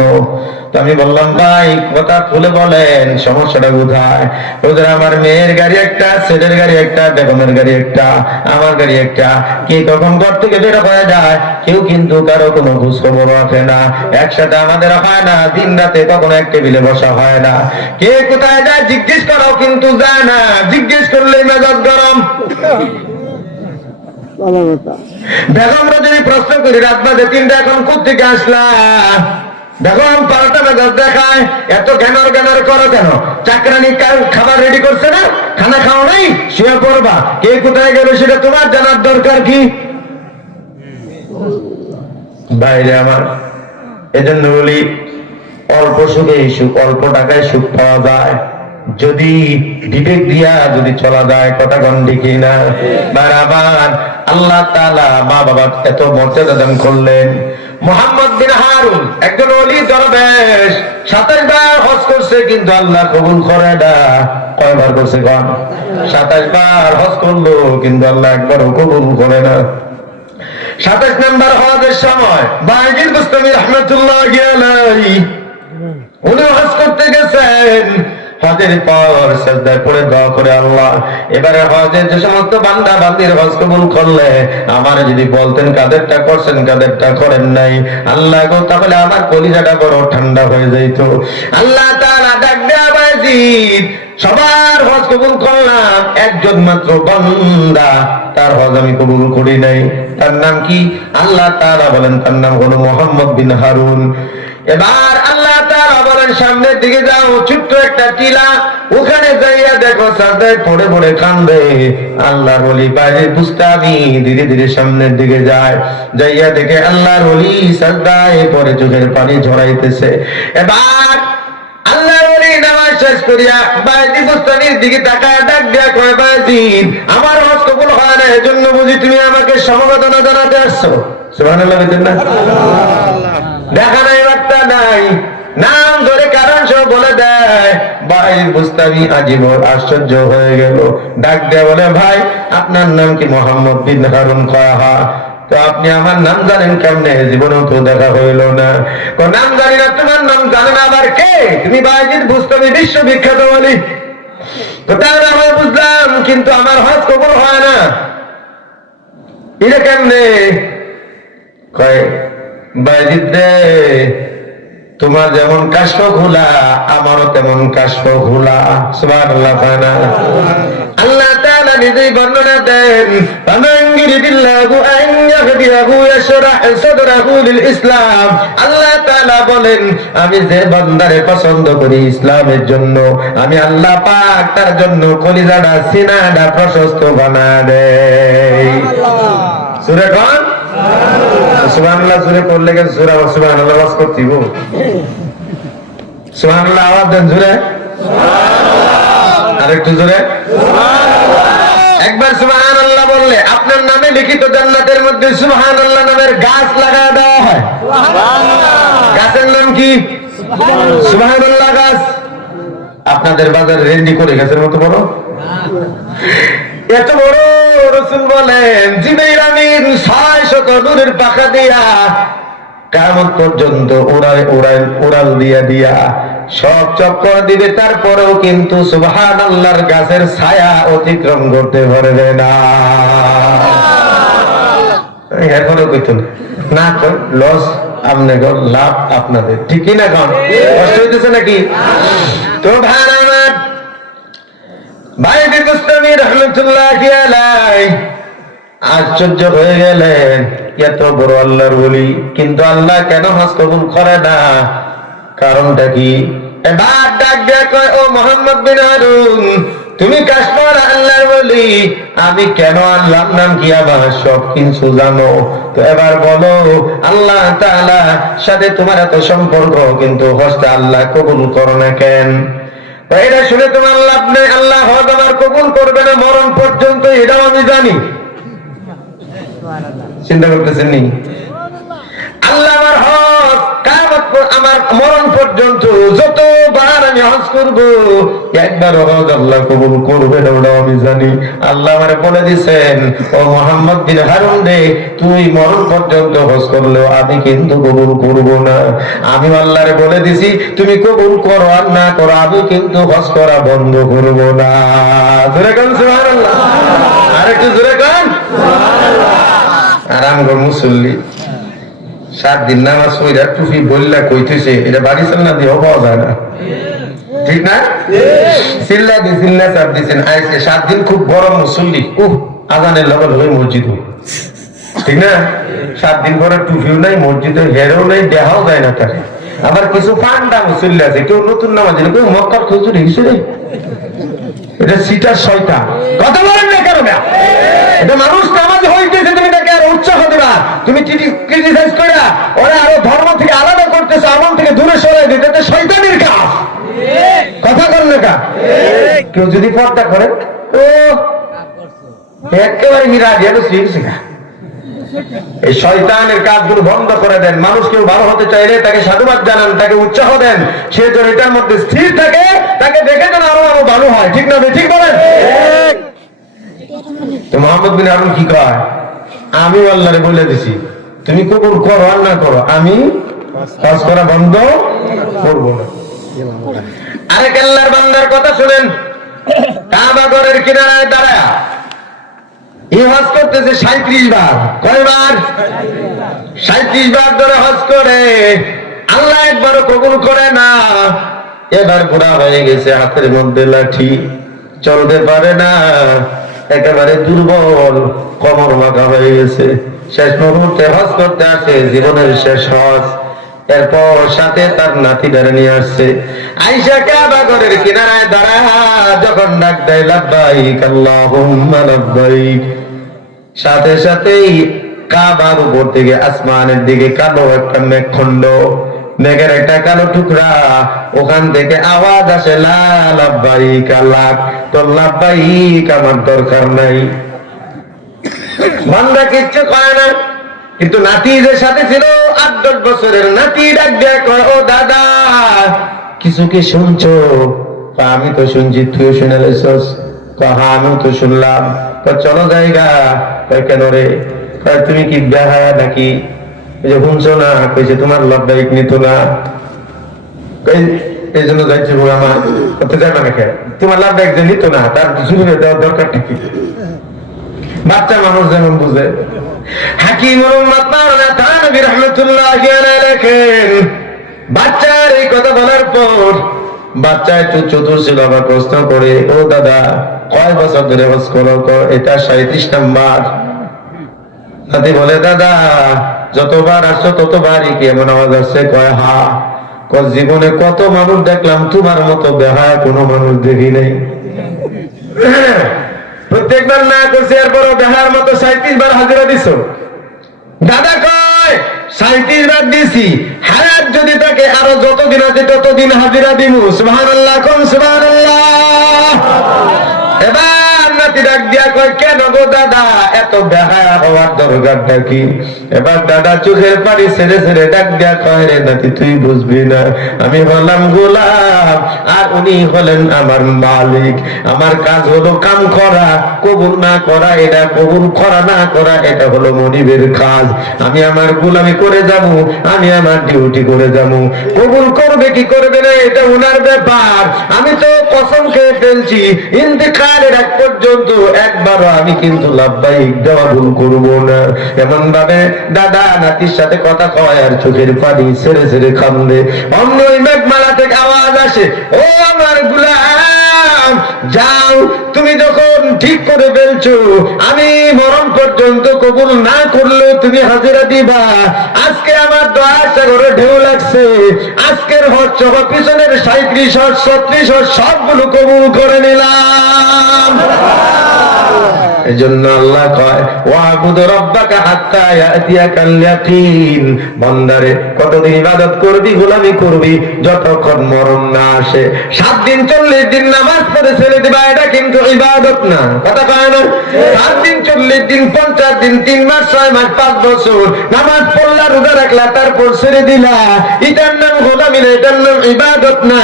তো আমি বললাম ভাই কথা খুলে বলেন সমস্যাটা কোথায়? ওদের আমার মেয়ের গাড়ি একটা, ছেলের গাড়ি একটা, বেগমের গাড়ি একটা, আমার গাড়ি একটা, কে কখন ঘর থেকে বের হয়ে যায় কেউ কিন্তু কারো কোনো খোঁজ খবর রাখে না, একসাথে আমাদের হয় না, দিন রাতে কখনো এক টেবিলে বসা হয় না, কে কোথায় যায় জিজ্ঞেস করো কিন্তু যায় না, জিজ্ঞেস করলে মেজাজ গরম। বেগমরা যদি প্রশ্ন করি রাত বাজে 3টা এখন কোথেকে আসলা, বেগম পাল্টা মেজাজ দেখায়, এত জ্ঞানর জ্ঞানর করো কেন? চাকরানি খাবার রেডি করছে না, খানা খাও নাই, শুয়ে পড়বা, কে কোথায় গেল সেটা তোমার জানার দরকার কি? বাইরে আমার এজন্য বলি অল্প সুখে সুখ, অল্প টাকায় সুখ পাওয়া যায় যদি বিবেক দিয়া যদি চলা যায়, কথা গন্ডি কিনা বারাবার। আল্লাহ তাআলা মা বাবা এত মর্যাদা দান করলেন। মুহাম্মদ বিন হারুন একজন ওলি দরবেশ, 27 বার হজ করছে কিন্তু আল্লাহ কবুল করে না। কয়বার করছে? 27 বার হজ করলো কিন্তু আল্লাহ একবারও কবুল করে না। 27 নম্বর হজের সময় বায়জিদ বুস্তামি রাহমাতুল্লাহি আলাইহি উনি হজ করতে গেছেন। হজের পর সাজদায় পড়ে দোয়া করে, আল্লাহ এবারে হজের যে সমস্ত বান্দা বান্দির হজ কবুল করলে আমার যদি বলতেন কাদেরটা করছেন কাদেরটা করেন নাই, আল্লাহ গো তাহলে আমার কলিজাটা বড় ঠান্ডা হয়ে যাইত। আল্লাহ তাআলা ডাক দেয়া বায়জিদ সবার হজ কবুল করলাম, একজন মাত্র বান্দা তার হজ আমি কবুল করি নাই। তার নাম কি? আল্লাহ তাআলা বলেন তার নাম হলো মুহাম্মদ বিন হারুন। এবার আল্লাহ তাআলা বলেন সামনের দিকে যাও, ছোট্ট একটা টিলা, ওখানে যাইয়া দেখো সাজদায় পড়ে পড়ে কান্দে আল্লাহর ওলি বাইরে বুস্তামি। ধীরে ধীরে সামনের দিকে যায়, যাইয়া দেখে আল্লাহর ওলি সাজদায় পড়ে চোখের পানি ঝরাইতেছে। এবার আল্লাহর ওলি নামাজ শেষ করিয়া বাইজি বুস্তানির দিকে তাকায় ডাক দিয়া কয়, বায়জিদ আমার হজ কবুল হয় না, এজন্য বুঝি তুমি আমাকে সমবেদনা জানাতে আসছো? সুবহানাল্লাহ বলেন না? দেখা নাই বার্তা নাই, নাম ধরে কারণ সব বলে দেয়। ভাই বুস্তামি আজীবন আশ্চর্য হয়ে গেল, ডাক দেয়া বলে, ভাই আপনার নাম কি? মুহাম্মদ বিন হারুন। কয়া, তো আপনি আমার নাম জানেন কেমনে? জীবনেও তো দেখা হইল না। নাম জানি না, তোমার নাম জানে না আবার কে? তুমি বায়জিদ বুস্তামি বিশ্ববিখ্যাত বলি। তো তাহলে আমরা বুঝলাম, কিন্তু আমার হজ কবুল হয় না, এটা কেমনে? কয়, বায়জিদ রে তোমার যেমন কাশ্ফ খোলা আমারও তেমন কাশ্ফ খোলা। সুবহানাল্লাহ। আল্লাহ তাআলা নিজেই বর্ণনা দেন, ফামান ইউরিদিল্লাহু আন ইয়াহদিয়াহু ইয়াশরাহ সাদরাহু লিল ইসলাম। আল্লাহ তাআলা বলেন আমি যে বান্দারে পছন্দ করি ইসলামের জন্য, আমি আল্লাহ পাক তার জন্য কলিজাটা সিনাটা প্রশস্ত বানায় দেই। সূরা কোন? সুবহানাল্লাহ জোরে পড়লে গেছে সূরা সুবহানাল্লাহ ওয়াজ করতিব। সুবহানাল্লাহ আওয়াজ দেন জোরে, সুবহানাল্লাহ আরেকটু জোরে, সুবহানাল্লাহ। একবার সুবহানাল্লাহ বললে আপনার নামে লিখিত জান্নাতের মধ্যে সুবহানাল্লাহ নামের গাছ লাগায় দেওয়া হয়। সুবহানাল্লাহ। গাছের নাম কি? সুবহানাল্লাহ গাছ। আপনাদের বাজারে রেন্ডি করে গাছের মতো বড়, এত বড়। রাসূল বলেন জিবরাইল আমিন 600 নূরের পাখা দিয়া কিয়ামত পর্যন্ত উড়াল দিয়া সব চক্কর দিবে, তারপরেও কিন্তু সুবহানাল্লাহর গাছের ছায়া অতিক্রম করতে পারবে না। এখনো কইতেন না, লস আপনাদের, লাভ আপনাদের, ঠিক না? কারণ কষ্ট হইতেছে নাকি? তো ভাই আমার বায়জিদ বুস্তামি রাহমাতুল্লাহি আলাইহি আশ্চর্য হয়ে গেলেন, এত বড় আল্লাহর ওলি, কিন্তু আল্লাহ কেন হজ কবুল করে না? কারণটা কি? এবার ডাক দেয়া কয়, ও মুহাম্মদ বিন হারুন তুমি কাশ্মীর আল্লাহর ওলি, আমি কেন আল্লাহর নাম কি আমার সব কিছু জানো, তো এবার বলো আল্লাহ তাআলার সাথে তোমার এত সম্পর্ক, কিন্তু হজটা আল্লাহ কবুল করো না কেন? এটা শুনে তোমার লাভ নেই, আল্লাহ হজ আমার কবুল করবে না মরণ পর্যন্ত, এটাও আমি জানি। চিন্তা করতেছেন নি? আল্লাহ আমার হজ কিয়ামত আমার মরণ পর্যন্ত যতবার আমি হজ হজ করবো, একবার হজ আল্লাহ কবুল করবে না ওটা আমি জানি। আল্লাহ আমারে বলে দিছেন, ও মোহাম্মদ বিন হারুন রে, তুই মরণ পর্যন্ত হজ করলেও আমি কিন্তু কবুল করব না। আমি আল্লাহরে বলে দিছি, তুমি কবুল করো আর না করো, আমি কিন্তু হজ করা বন্ধ করব না। জোরে কান সুবহানাল্লাহ, আরেকটু জোরে কান সুবহানাল্লাহ। আর আমগো মুসল্লি 7 দিন নামাজ পড়া টুপি বললা কইতেছে, এটা বাড়ি চালনা দিয়ে পাওয়া যায় না, ঠিক না? চিল্লা দি চিল্লা চাপ দিচ্ছেন, আজকে 7 দিন খুব বড় মুসল্লি, আজানের লগল হয়ে মসজিদ, ঠিক না? 7 দিন পরে টুপিও নাই, মসজিদে হেরেও নাই, দেখাও যায় না তাকে। আবার কিছু পান্ডা মুসল্লি আছে, কেউ নতুন নামাজ কেউ মক্কার খুঁজুর হিসেবে, এটা সিটার শয়তান। কথা বলেন না কেন? এটা মানুষ নামাজ হইতেছে, তুমি তাকে আর উৎসাহ দিবা, তুমি ক্রিটিসাইজ করে ওরা আরো ধর্ম থেকে আলাদা করতেছে, আমল থেকে দূরে সরাই দিতে, এটা শয়তানের কাজ। কথা বলেন না? কেউ যদি পর্দা করে, ও একেবারে হীরা দিয়ে শিখা। এই শয়তানের কাজগুলো বন্ধ করে দেন। মানুষ কেউ ভালো হতে চাইলে তাকে সাধুবাদ জানান, তাকে উৎসাহ দেন, সে যেন এটার মধ্যে স্থির থাকে, তাকে দেখে যেন আরো আরো ভালো হয়, ঠিক না? ঠিক বলেন? তো মোহাম্মদ বিন হারুন কি কয়, আমি আল্লাহরে বলে দিছি, তুমি কবুল করো আর না করো, আমি হজ করা বন্ধ করব না। আরেক আল্লাহর বান্দার কথা শুনেন, কাবা ঘরের কিনারায় দাঁড়ায় এই হজ করতেছে 37 বার। কয়বার? 37 বার ধরে হজ করে, আল্লাহ একবারও কবুল করে না। এবার বুড়া হয়ে গেছে, হাতের মধ্যে লাঠি, চলতে পারে না, একেবারে দুর্বল, কোমর মাথা হয়ে গেছে। শেষ মুহূর্তে হজ করতে আসে, জীবনের শেষ হজ। এরপর সাথে তার নাতিদারে নিয়ে আসছে, আয়েশা কাবা ঘরের কিনারায় দাঁড়ায় যখন ডাক দেয় লাব্বাইক আল্লাহুম্মা লাব্বাইক, সাথে সাথেই কাবার উপর থেকে আসমানের দিকে কালো একটা মেঘখণ্ড, মেঘের একটা কালো টুকরা, ওখান থেকে আওয়াজ আসে, লা লাব্বাইক আল্লাহ, তো লাব্বাইক আমার দরকার নাই। বান্দা কিচ্ছু কয় না, কিন্তু নাতি যে সাথে ছিল 8-10 বছরের নাতি ডাক দেয়া কয়, ও দাদা কিছু কি শুনছো? আমি তো শুনছি, তুই শুনে রেছস? হ্যাঁ আমিও তো শুনলাম। চলো জায়গা। কেন রে? তুমি কি বেহায়া নাকি? শুনছো না? কইছে তোমার লাভদায়ক নিত না, এই জন্য যাইছে বুড়া মা। যাবে না কেন? তোমার লাভদায়ক যে নিত না, তার জুড়ে দেওয়ার দরকারটা কি? বাচ্চা মানুষ যেমন বুঝে। হাকিমুল উম্মাত মাওলানা থানভী রাহমাতুল্লাহি আলাইহি লেখেন, বাচ্চার এই কথা বলার পর বাচ্চা একটু চতুর ছিল, আবার প্রশ্ন করে, ও দাদা কয় বছর ধরে হজ করো? এটা 37 নাম্বার। নাতি বলে, দাদা যতবার আসছো ততবারই কি এমন আওয়াজ আসছে? কয় হা। জীবনে কত মানুষ দেখলাম, তোমার মতো বেহায়া কোনো মানুষ দেখি নাই। প্রত্যেকবার না করছে, এরপরও বেহার মতো 37 বার হাজিরা দিছ। দাদা কয় 37 বার দিছি, হায়াত যদি থাকে আরো যতদিন আছে ততদিন হাজিরা দিব। সুবহানাল্লাহ, কোন সুবহানাল্লাহ। এবার নাতি ডাক দিয়া কয়, কেন গো দাদা এত বেহায়া হওয়ার দরকারটা কি? এবার দাদা চোখের পানি ছেড়ে ছেড়ে ডাক দিয়া কয়, রে নাতি তুই বুঝবি না, আমি হলাম গোলাম আর উনি হলেন আমার মালিক। আমার কাজ হলো কাম করা, কবুল না করা, এটা কবুল করা না করা এটা হলো মনিবের কাজ। আমি আমার গোলামি করে যাব, আমি আমার ডিউটি করে যাব। কবুল করবে কি করবে না এটা ওনার ব্যাপার। আমি তো কসম খেয়ে ফেলছি, ইন্তেকালের এক পর্যন্ত একবারও আমি কিন্তু লাভবাহিক দেওয়া ভুল করবো না। এমন ভাবে দাদা নাতির সাথে কথা কয় আর চোখের পানি ছেড়ে ছেড়ে কান্দে। অন্য মেঘমালা থেকে আওয়াজ আসে, ও আমার গোলাম যাও, তুমি যখন ঠিক করে ফেলছো আমি মরণ পর্যন্ত কবুল না করলেও তুমি হাজিরা দিবা। আজকে আমার দয়া সাগরে ঢেউ লাগছে, আজকের হজ সহ পিছনের 37 হজ 36 হজ সবগুলো কবুল করে নিলাম। এজন্য আল্লাহ কয়, ওয়াবুদ রাব্বাকা হাত্তা ইয়াতিয়াকাল ইয়াকিন। বান্দারে কতদিন ইবাদত করবি, গোলামি করবি, যতক্ষণ মরণ না আসে। 7 দিন 40 দিন নামাজ পড়ে ছেড়ে দিবা, এটা কিন্তু ইবাদত না। কথা কয় না? 7 দিন 40 দিন 50 দিন 3 মাস 6 মাস 5 বছর নামাজ পড়লা, রোজা রাখলা, তারপর ছেড়ে দিলা, এটার নাম গোলামি না, এটার নাম ইবাদত না।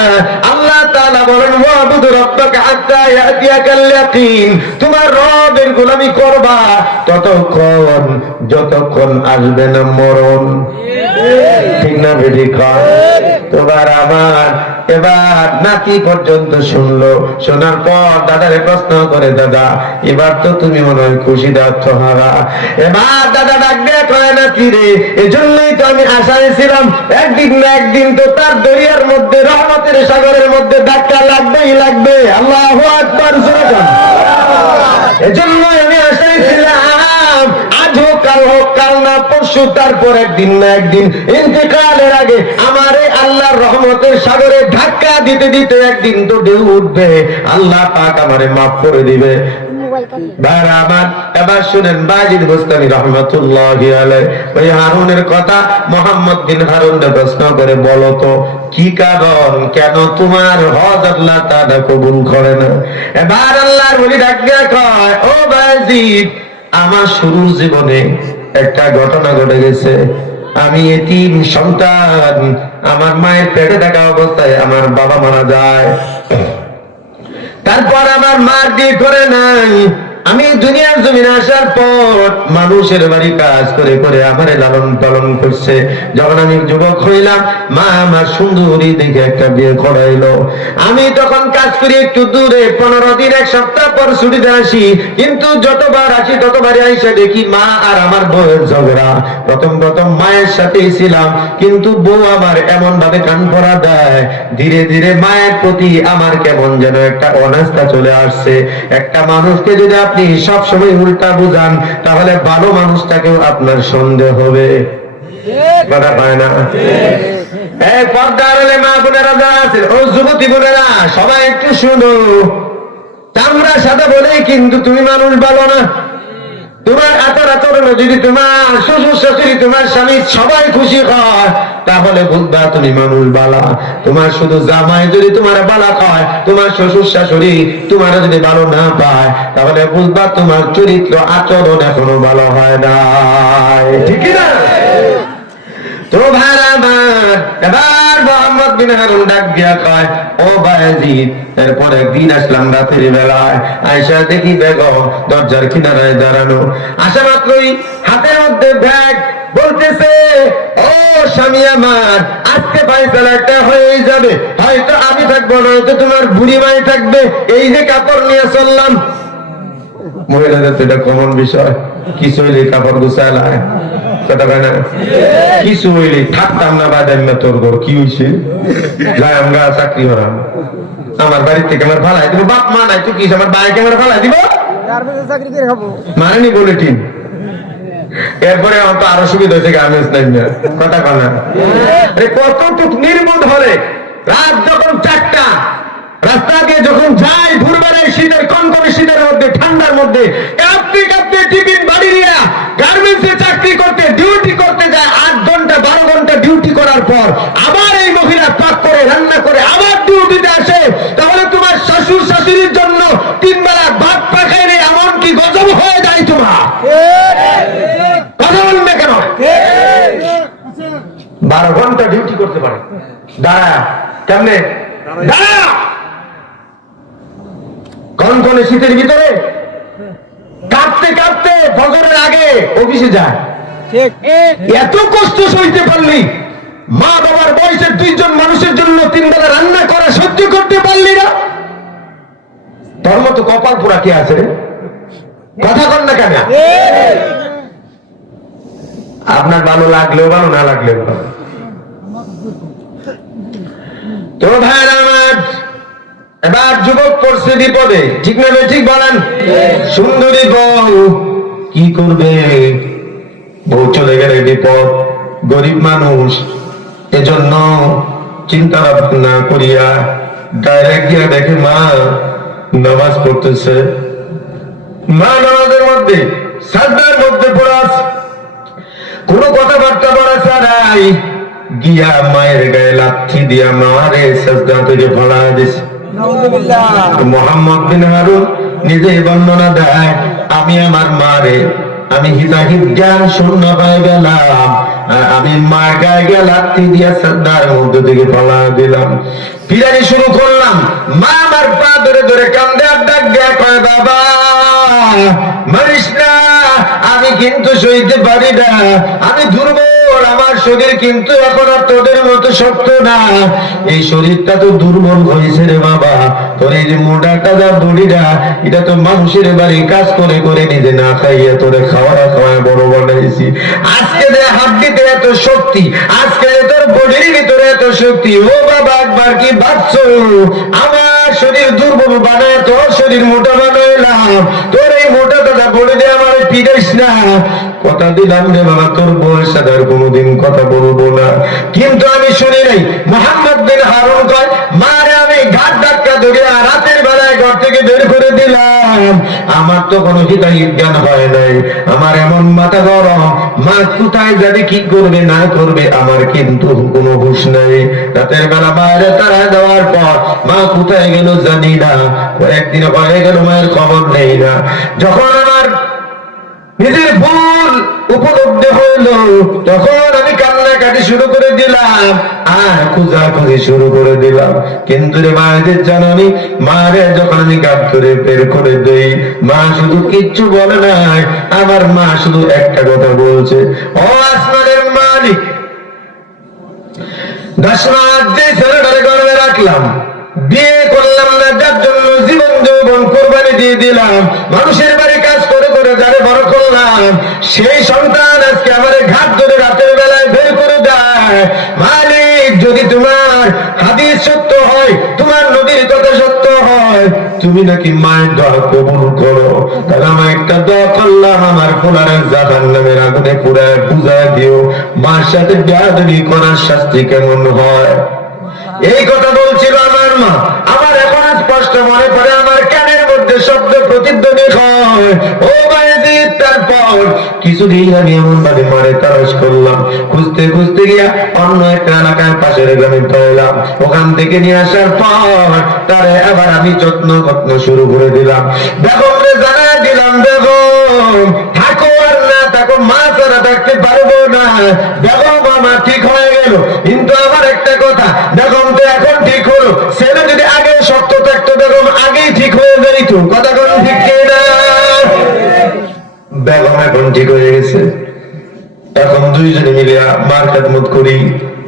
আল্লাহ তাআলা বলেন ওয়াবুদ রাব্বাকা হাত্তা ইয়াতিয়াকাল ইয়াকিন, তোমার রবের গোলামি করবা ততক্ষণ যতক্ষণ আসবে না মরণ। ঠিক না বেটি? তোমার আমার এবার নাতি পর্যন্ত শুনলো, শোনার পর দাদারে প্রশ্ন করে, দাদা এবার তো তুমি মনে হয় খুশি আত্মহারা। এবার দাদা ডাক দেয়া কয়, নাতি রে, এজন্যই তো আমি আশায় ছিলাম একদিন না একদিন তো তার দরিয়ার মধ্যে, রহমতের সাগরের মধ্যে ধাক্কা লাগবেই লাগবে। আল্লাহু আকবার। এজন্যই আমি আশায় ছিলাম আজ হোক কাল হোক, কাল না পরশু, তারপর একদিন না একদিন ইন্তেকালের আগে আমারে আল্লাহর রহমতের সাগরে ধাক্কা দিতে দিতে একদিন তো ঢেউ উঠবে, আল্লাহ পাক আমারে মাফ করে দিবে। এবার শুনেন বাজিদ বুস্তামি রহমাতুল্লাহি আলাইহি ওই হারুনের কথা মুহাম্মদ বিন হারুনকে প্রশ্ন করে, বলো তো কি কারণ, কেন তোমার হজ আল্লাহ তাআলা কবুল করে না? এবার আল্লাহর ওলি ডাক দিয়ে কয়, ও বাজিদ, আমার শুরুর জীবনে একটা ঘটনা ঘটে গেছে। আমি এতিম সন্তান, আমার মায়ের পেটে থাকা অবস্থায় আমার বাবা মারা যায়, তারপর আমার মা বিয়ে করে নাই। আমি দুনিয়ার জমিনে আসার পর মানুষের বাড়ি কাজ করে করে আমারে লালন পালন করছে। যখন আমি যুবক হইলাম, মা আমার সুন্দরী দেখে একটা বিয়ে করাইলো। আমি তখন কাজ করি একটু দূরে, 15 দিন 1 সপ্তাহ পর ছুটিতে আসি, কিন্তু যতবার আসি ততবারই আইসা দেখি মা আর আমার বউয়ের ঝগড়া। প্রথম প্রথম মায়ের সাথেই ছিলাম, কিন্তু বউ আমার এমন ভাবে কান পড়া দেয়, ধীরে ধীরে মায়ের প্রতি আমার কেমন যেন একটা অনাস্থা চলে আসছে। একটা মানুষকে যদি আপনি সব সময় উল্টা বুঝান, তাহলে ভালো মানুষটাকেও আপনার সন্দেহ হবে। কথা পায় না? এই পর্দার আড়ালে মা বোনেরা যারা আছেন, ও যুবতী বোনেরা, সবাই একটু শুনো। চামড়ার সাথে বলে কিন্তু তুমি মানুষ ভালো না। তোমার আচরণ যদি তোমার শ্বশুর শাশুড়ি, তোমার স্বামী সবাই খুশি হয়, তাহলে বুঝবা তুমি মানুষ বালা। তোমার শুধু জামাই যদি তোমার বালা হয়, তোমার শ্বশুর শাশুড়ি তোমার যদি ভালো না পায়, তাহলে বুঝবা তোমার চরিত্র আচরণ এখনো ভালো হয় না। ঠিক না? তো ভাই আমার, এবার মুহাম্মদ বিন হারুন ডাক দিয়া কয়, ও বায়াজিদ, এরপর একদিন আসলাম রাতের বেলায়, আয়েশা দেখি বেগম দরজার কিনারায় দাঁড়ানো। আসা মাত্রই হাতের মধ্যে ব্যাগ, বলতেছে, ও স্বামী আমার, আজকে ফয়সালা একটা হয়ে যাবে, হয়তো আমি থাকবো, নয়তো তোমার বুড়ি মাই থাকবে, এই যে কাপড় নিয়ে চললাম। মহিলাদের তো এটা কমন বিষয়, কিছু হইলে কাপড় গুছায় লায়, কথা কয় না? কিছু হইলে থাকতাম না, বাদাম না, তোর ঘর কি হইছে, যাই আমরা চাকরি করাম, আমার বাড়ির থেকে আমার ফালাই দিব, বাপ মা নাই তো কি, আমার বাইকে আমার ফালাই দিব, মানেনি বুলেটিন। এরপরে আমার তো আরো সুবিধা হয়েছে, গার্মেন্টস নাই না, কথা কয় না? কতটুক নির্বোধ হলে রাত যখন 4টা, রাস্তা দিয়ে যখন যাই ভোরবেলায় শীতের কনকনে শীতের মধ্যে, ঠান্ডার মধ্যে কাঁপতে কাঁপতে টিফিন বাড়ি নিয়ে গার্মেন্টসে চাকরি করতে, ডিউটি করতে যায়, 8 ঘন্টা 12 ঘন্টা ডিউটি করার পর আবার এই মহিলা পাক করে রান্না করে আবার ডিউটিতে আসে, তাহলে তোমার শ্বশুর শাশুড়ির জন্য 3 বেলা ভাত পাকাইলে এমন কি গজব হয়ে যায় তোমার? কথা বলবে কেন? 12 ঘন্টা ডিউটি করতে পারে, দাঁড়া কেমনে দাঁড়া, কনকনে শীতের ভিতরে কাঁপতে কাঁপতে ফজরের আগে অফিসে যায়। এত কষ্ট সইতে পারলি, মা বাবার বয়সের 2 জন মানুষের জন্য 3 বেলা রান্না করা সহ্য করতে পারলি না? তোর মতো কপাল পোড়া কে আছে রে? কথা কন না কেন? আপনার ভালো লাগলেও ভালো, না লাগলেও ভালো। তো ভাই আমার, এবার যুবক পড়ছে বিপদে, ঠিক না? ঠিক বলেন? সুন্দরী বউ কি করবে? বউ চলে গেলে বিপদ, গরিব মানুষ, এজন্য চিন্তা ভাবনা করিয়া ডাইরেক্ট গিয়া দেখে মা নামাজ পড়তেছে। মা নামাজের মধ্যে সাজদার মধ্যে পড়ে আছে, কোনো কথাবার্তা বলা ছাড়াই গিয়া মায়ের গায়ে লাথি দিয়া মারে সাজদা থেকে ফলায় দিছে। মুহাম্মদ বিন হারুন নিজে বর্ণনা দেয়, আমি আমার মারে, আমি হিতাহিত জ্ঞান শূন্য হয়ে গেলাম, আমি মার গায়ে গিয়ে লাথি দিয়া সাদার মধ্যে থেকে পালা দিলাম। পিরানি শুরু করলাম। মা আমার পা ধরে ধরে কান্দে আর ডাক দেয়া কয়, বাবা মারিস না, আমি কিন্তু সইতে পারি না, আমি দুর্বল, আমার শরীর কিন্তু এখন আর তোদের মতো শক্ত না, এই শরীরটা তো দুর্বল হয়েছে রে বাবা, তোর এই যে মোটা টাকা বডিটা, এটা তো মানুষের বাড়ি কাজ করে করে নিজে না খাইয়া তোরে খাওয়া খাওয়া বড় বানাইছি, আজকে যে হাড্ডিতে এত শক্তি, আজকে যে তোর বডির ভিতরে এত শক্তি, ও বাবা একবার কি ভাবছো আমার শরীর দুর্বল বানায় তোর শরীর মোটা বানাইলাম, তোর এই মোটা দাদা বলে দিয়ে আমার পিটাইস না, কথা দিলাম রে বাবা তোর বয়স আর কোনোদিন কথা বলবো না। কিন্তু আমি শুনি নাই। মোহাম্মদ বিন হারুন কয়, মারে আমি ঘাট ধাক্কা ধরিয়া রাতের বেলায় ঘর থেকে বের করে দিলাম, আমার তো কোনো হিতাহিত জ্ঞান হয় নাই, আমার এমন মাথা গরম, মা কোথায় যাবে কি করবে না করবে আমার কিন্তু কোনো হুঁশ নাই। রাতের বেলা মায়ের তারা দেওয়ার পর মা কোথায় গেল জানি না, কয়েকদিন হয়ে গেল মায়ের খবর নেই না। যখন আমার নিজের ভুল উপলব্ধি হইল তখন আমি কান্নাকাটি শুরু করে দিলাম আর খোঁজাখুঁজি শুরু করে দিলাম। কিন্তু রে মায়েদের জানানি, মারে যখন আমি গাছ ধরে বের করে দেই, মা শুধু কিচ্ছু বলে নাই, আমার মা শুধু একটা কথা বলছে, ও আসমানের মালিক, 10 মাস যে ছেলেটারে গর্ভে রাখলাম, বিয়ে করলাম না, যার জন্য জীবন যৌবন কোরবানি দিয়ে দিলাম, মানুষের বাড়ি কাজ করে করে যারে বড় করলাম, সেই সন্তান আজকে আমার ঘাট ধরে রাতের বেলায় বের করে দেয়। মালিক, যদি তোমার হাদিস সত্য হয়, তোমার নবীর কথা সত্য হয়, তুমি নাকি মায়ের দোয়া কবুল করো, তাহলে আমার একটা দোয়া করলাম, আমার ফুলারের জাহান্নামের আগুনে পুরায় বুঝায় দিও মার সাথে বেয়াদবি করার শাস্তি কেমন হয়। এই কথা বলছিল আমার মা। আমার এখন স্পষ্ট মনে পড়ে, আমার কানের মধ্যে শব্দ প্রতিধ্বনি হয়, ও বায়েজিদ। তারপর কিছুদিন আমি এমন ভাবে মারে তালাশ করলাম, খুঁজতে খুঁজতে গিয়া অন্য একটা এলাকার পাশের গ্রামে পাইলাম, ওখান থেকে নিয়ে আসার পর তারে আবার আমি যত্ন শুরু করে দিলাম। বেগমরে জানা দিলাম, বেগম থাকো আর না থাকো, মা ছাড়া থাকতে পারবো না। বেগম আমার ঠিক হয়ে গেল, কিন্তু আমার একটা কথা, বেগম তো এখন ঠিক হলো, ছেলে যদি আগে শক্ত থাকতো বেগম আগেই ঠিক হয়ে যাইত, কথা কোন ঠিক কিনা? বেগম এখন ঠিক হয়ে গেছে, এখন দুইজনে মিলে মার খেদমত করি,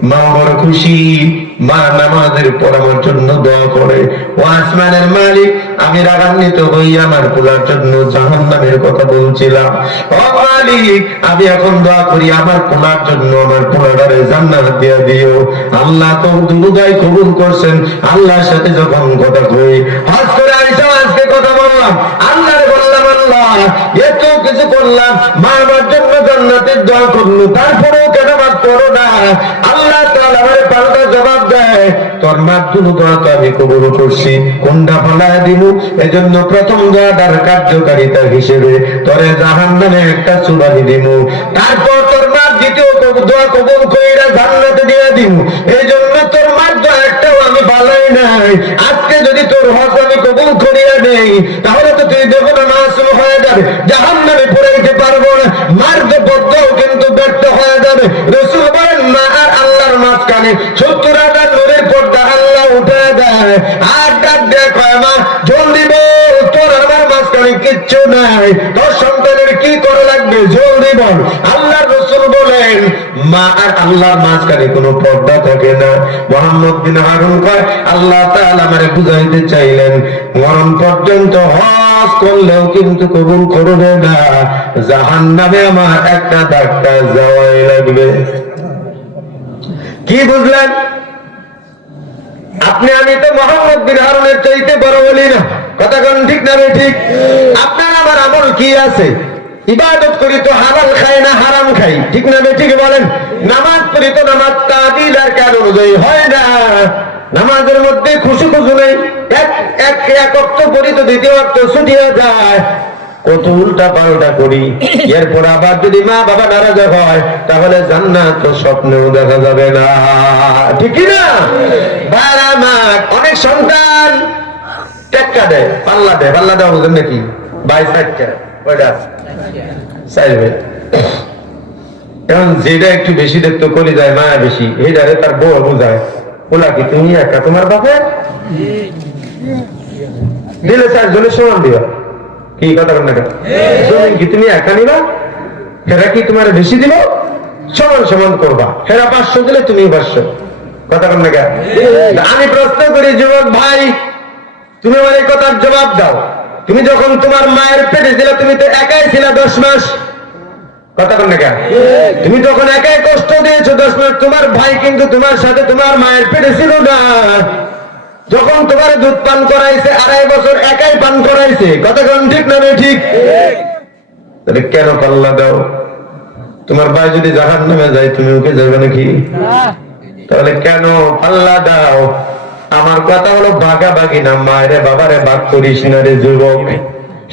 মা বড় খুশি, মা নামাজের পর আমার জন্য দোয়া করে। ও আসমানের মালিক, আমি রাগান্বিত হই আমার পোলার জন্য জাহান্নামের কথা বলছিলাম, ও মালিক আমি এখন দোয়া করি আমার পোলার জন্য, আমার পোলাটারে জান্নাত দিয়া দিও। আল্লাহ তো দুরুদাই কবুল করছেন। আল্লাহর সাথে যখন কথা কই, হজ করে আইসা আজকে কথা বললাম, আল্লাহরে বললাম, আল্লাহ এত কিছু করলাম, মা আমার জন্য জান্নাতের দোয়া করলো, তারপরেও কেন বাদ করো না? আল্লাহ তাআলা আমারে পাল্টা জবাব দেয়, তোর মার দুটো দোয়া তো আমি কবুল করছি, কোনটা ফলায় দিব? এজন্য প্রথম দোয়াটার কার্যকারিতা হিসেবে তোরে জাহান্নামে একটা চুবানি দিব, তারপর তোর মার দ্বিতীয় দোয়া কবুল কইরা জান্নাতে দিয়ে দিব। এই জন্য তোর মার দোয়া একটাও আমি বালাই নাই। আজকে যদি তোর হজ আমি কবুল করিয়া নেই, তাহলে তো তুই দেখো না মাসুম হয়ে যাবে, জাহান্নামে পড়াইতে পারবো না, মার বদ্ধও কিন্তু ব্যর্থ হয়ে যাবে। রাসূল বলেন, মা আর আল্লাহর মাঝখানে 70টা নূরের পর্দা আল্লাহ উঠে দেয়, আর ডাক দেয়, কয় মা জলদি বল, তোর আমার মাঝখানে কিচ্ছু নাই, তোর সন্তানের কি করে লাগবে জলদি বল। আল্লাহর রাসূল বলেন, মা আর আল্লাহর মাঝখানে কোনো পর্দা থাকে না। মুহাম্মদ বিন হারুন কয়, আল্লাহ তাআলা আমারে বুঝাইতে চাইলেন, মরণ পর্যন্ত হজ করলেও কিন্তু কবুল করবে না, জাহান্নামে আমার একটা ধাক্কা যাওয়াই লাগবে। কি বুঝলেন? আপনি আমি তো মোহাম্মদ বিন হারুনের চাইতে বড় বলি না, কথা কোন ঠিক না? ঠিক। আপনার আমার আমল কি আছে? ইবাদত করি তো হালাল খাই না হারাম খাই, ঠিক না? ঠিক বলেন। নামাজ পড়ি তো নামাজ তাবিল আর কার অনুযায়ী হয় না, নামাজের মধ্যে খুশি নেই, এক অক্ত পড়ি তো দ্বিতীয় অক্ত ছুটিয়ে যায়, কত উল্টা পাল্টা করি। এরপর আবার যদি মা বাবা নারাজ হয়, তাহলে জান্নাত তো স্বপ্নেও দেখা যাবে না, ঠিক না? অনেক সন্তান টেক্কা দেয়, পাল্লা দেওয়া বুঝেন নাকি? 22 কয়টা চাইবে, এখন যেটা একটু বেশি দেখতে করি যায় মায়া বেশি, এইটারে তার বউ বোঝায়, ওলা কি তুমি একা তোমার বাপে দিলে 4 জনের সমান দিবা, কি কথা বল না জমিন কি তুমি একা নিবা, হেরা কি তোমার বেশি দিল, সমান সমান করবা, হেরা 500 দিলে তুমি 500, কথা বল না। আমি প্রশ্ন করি যুবক ভাই, তুমি আমার এই কথার জবাব দাও, তুমি যখন তোমার মায়ের পেটে ছিলে তুমি তো একাই ছিলা 10 মাস, কথা বল না। তুমি তখন একাই কষ্ট দিয়েছো 10 মাস, তোমার ভাই কিন্তু তোমার সাথে তোমার মায়ের পেটে ছিল না, যখন তোমার দুধ পান করাইছে 2.5 বছর একাই পান করাইছে, কথা কোন ঠিক না ঠিক? তাহলে কেন পাল্লা দাও? তোমার ভাই যদি জাহান্নামে যায় তুমি ওকে যাবে নাকি? তাহলে কেন পাল্লা দাও? আমার কথা হলো ভাগাভাগি না, মায়েরে বাবারে ভাগ করিস না রে যুবক,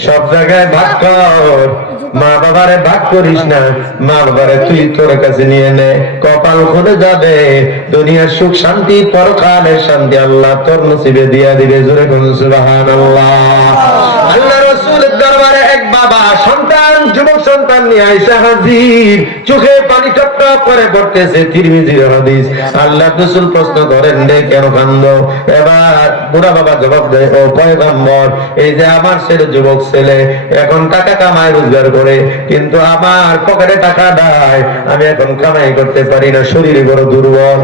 সব জায়গায় ভাগ কর, মা বাবারে ভাগ করিস না, মা বাবারে তুই তোর কাছে নিয়ে নে, কপাল খুলে যাবে, দুনিয়ার সুখ শান্তি পরকালের শান্তি আল্লাহ তোর নসিবে দিয়া দিবে, জোরে কোন সুবহানাল্লাহ। আল্লাহ রাসূলের দরবারে এক বাবা সন্তান, যুবক সন্তান নিয়ে আইসা হাজির, চোখে পানি টপটপ করে পড়তেছে, তিরমিজির হাদিস। আল্লাহ রাসূল প্রশ্ন করেন রে কেন কান্দো? এবার বুড়া বাবা জবাব দেয়, ও পয়গম্বর, এই যে আমার ছেলে যুবক ছেলে এখন টাকা কামায় রোজগার করে, কিন্তু আমার পকেটে টাকা নাই, আমি এখন কামাই করতে পারি না, শরীরে বড় দুর্বল।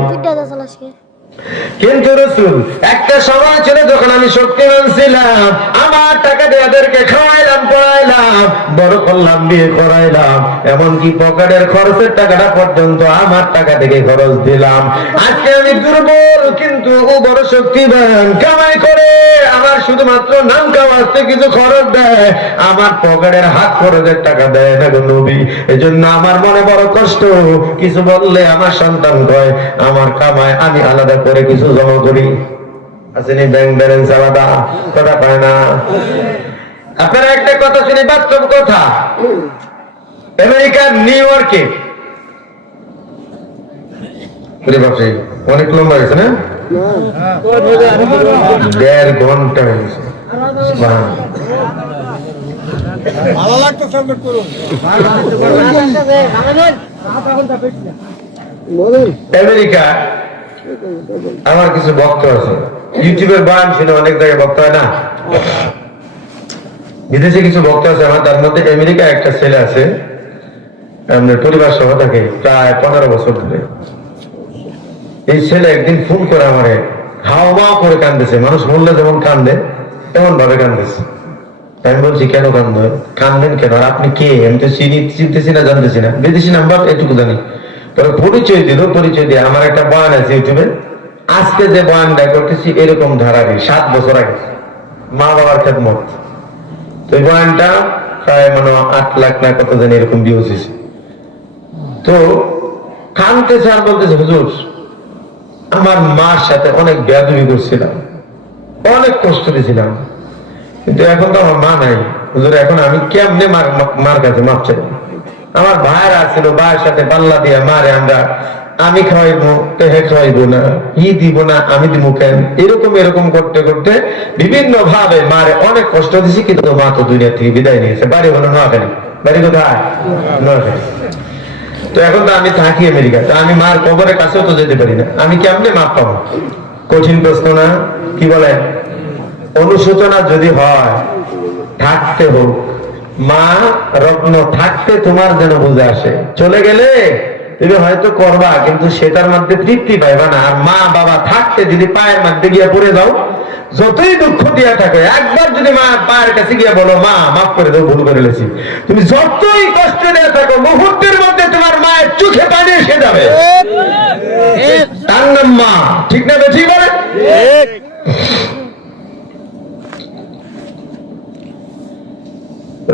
কিন্তু রাসূল একটা সময় ছিল যখন আমি শক্তিমান ছিলাম, আমার টাকা দিয়ে ওদেরকে খাওয়াইলাম পড়াইলাম, বড় করলাম, বিয়ে করাইলাম, এমনকি পকেটের খরচের টাকাটা পর্যন্ত আমার টাকা থেকে খরচ দিলাম। আজকে আমি দুর্বল কিন্তু ও বড় শক্তিমান, কামাই করে আমার শুধুমাত্র নাম কামাতে কিছু খরচ দেয়, আমার পকেটের হাত খরচের টাকা দেয় না গো নবী। এজন্য আমার মনে বড় কষ্ট, কিছু বললে আমার সন্তান কয় আমার কামায় আমি আলাদা করে কিছু জমা করি, আসেনি ব্যাংক ব্যালেন্স আলাদা, কথা পায় না। আপনারা একটা কথা শুনি, বাস্তব কথা, আমেরিকার নিউ ইয়র্কে, অনেক লম্বা গেছে না, 1.5 ঘন্টা হয়েছে। আমেরিকা আমার কিছু ভক্ত আছে, ইউটিউবের বয়ান ছিল, অনেক জায়গায় ভক্ত হয় না, বিদেশে কিছু ভক্ত আছে আমার, তার মধ্যে আমেরিকা একটা ছেলে আছে, আমাদের পরিবার সহ থাকে প্রায় 15 বছর ধরে। এই ছেলে একদিন ফোন করে আমারে হাওয়া করে কান্দেছে, মানুষ বললে যেমন কান্দে এমন ভাবে কান্দেছে। আমি বলছি কেন কান্দেন কেন, আর আপনি কে? আমি তো চিনতেছি না, জানতেছি না, বিদেশি নাম্বার এটুকু জানি। তবে পরিচয় দিয়ে আমার একটা বয়ান আছে ইউটিউবে, আজকে যে বয়ানটা করতেছি এরকম ধারাবি 7 বছর আগে, মা বাবার খেদমত। তো এই বয়ানটা প্রায় 8 লাখ না কত জানি এরকম ভিউজ হয়েছে। তো কানতেছে আর বলতেছে, হুজুর আমার মার সাথে অনেক বেয়াদবি করছিলাম, অনেক কষ্ট দিয়েছিলাম, কিন্তু এখন তো আমার মা নাই হুজুর, এখন আমি কেমনে মার কাছে মাপ চাই? আমার ভাইয়ের আসছিল, ভাইয়ের সাথে পাল্লা দিয়া মারে আমরা, আমি খাওয়াইবো তো হে খাওয়াইবো না, ই দিব না আমি দিব কেন, এরকম করতে করতে বিভিন্ন ভাবে মারে অনেক কষ্ট দিছি, কিন্তু মা তো দুনিয়া থেকে বিদায় নিয়েছে। বাড়ি হলো নোয়াখালী। বাড়ি কোথায়? নোয়াখালী। তো এখন তো আমি থাকি আমেরিকাতে, আমি মার কবরের কাছেও তো যেতে পারি না, আমি কেমনে মাপ পাবো? কঠিন প্রশ্ন না? কি বলেন? অনুশোচনা যদি হয় থাকতে হোক, মা রত্ন থাকতে তোমার যেন বুঝে আসে, চলে গেলে তুমি হয়তো করবা কিন্তু সেটার মধ্যে তৃপ্তি পাইবা না। আর মা বাবা থাকতে যদি পায়ের মধ্যে গিয়ে পড়ে দাও, যতই দুঃখ দিয়া থাকে, একবার যদি মা পায়ের কাছে গিয়ে বলো মা মাফ করে দাও, ভুল করে লেছি, তুমি যতই কষ্ট দিয়ে থাকো মুহূর্তের মধ্যে তোমার মায়ের চোখে পানি এসে যাবে, তার নাম মা। ঠিক না? বেশি বলে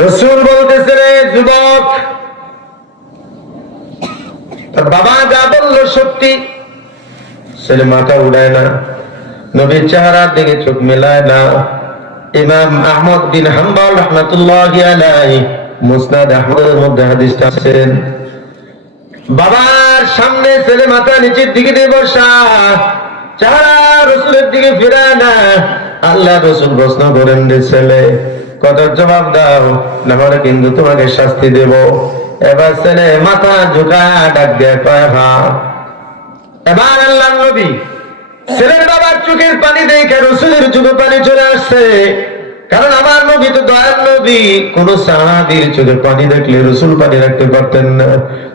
রাসূল বলতেছে, রে যুবক, তোর বাবা যা বললো সত্যি। ছেলে মাথা উড়ায় না, নবীর চেহারার দিকে চোখ মেলায় না। ইমাম আহমদ বিন হাম্বল রাহমাতুল্লাহি আলাইহি মুসনাদ আহমদের মধ্যে হাদিসটা আছেন, বাবার সামনে ছেলে মাথা নিচের দিকে দিয়ে বসা, চেহারা রাসূলের দিকে ফিরায় না। আল্লাহ রাসূল প্রশ্ন করেন, রে ছেলে কথার জবাব দাও, না হলে কিন্তু তোমাকে শাস্তি দেব। এবার ছেলে মাথা ঝুঁকা ডাক দিয়ে কয় হ্যাঁ। এবার আল্লাহর নবী ছেলের বাবার চোখের পানি দেখে রাসূলের চোখে পানি চলে আসছে। কারণ আমার নবী তো দয়ার নবী, কোন সাহাবীর চোখে পানি দেখলে রাসূল পানি রাখতে পারতেন না,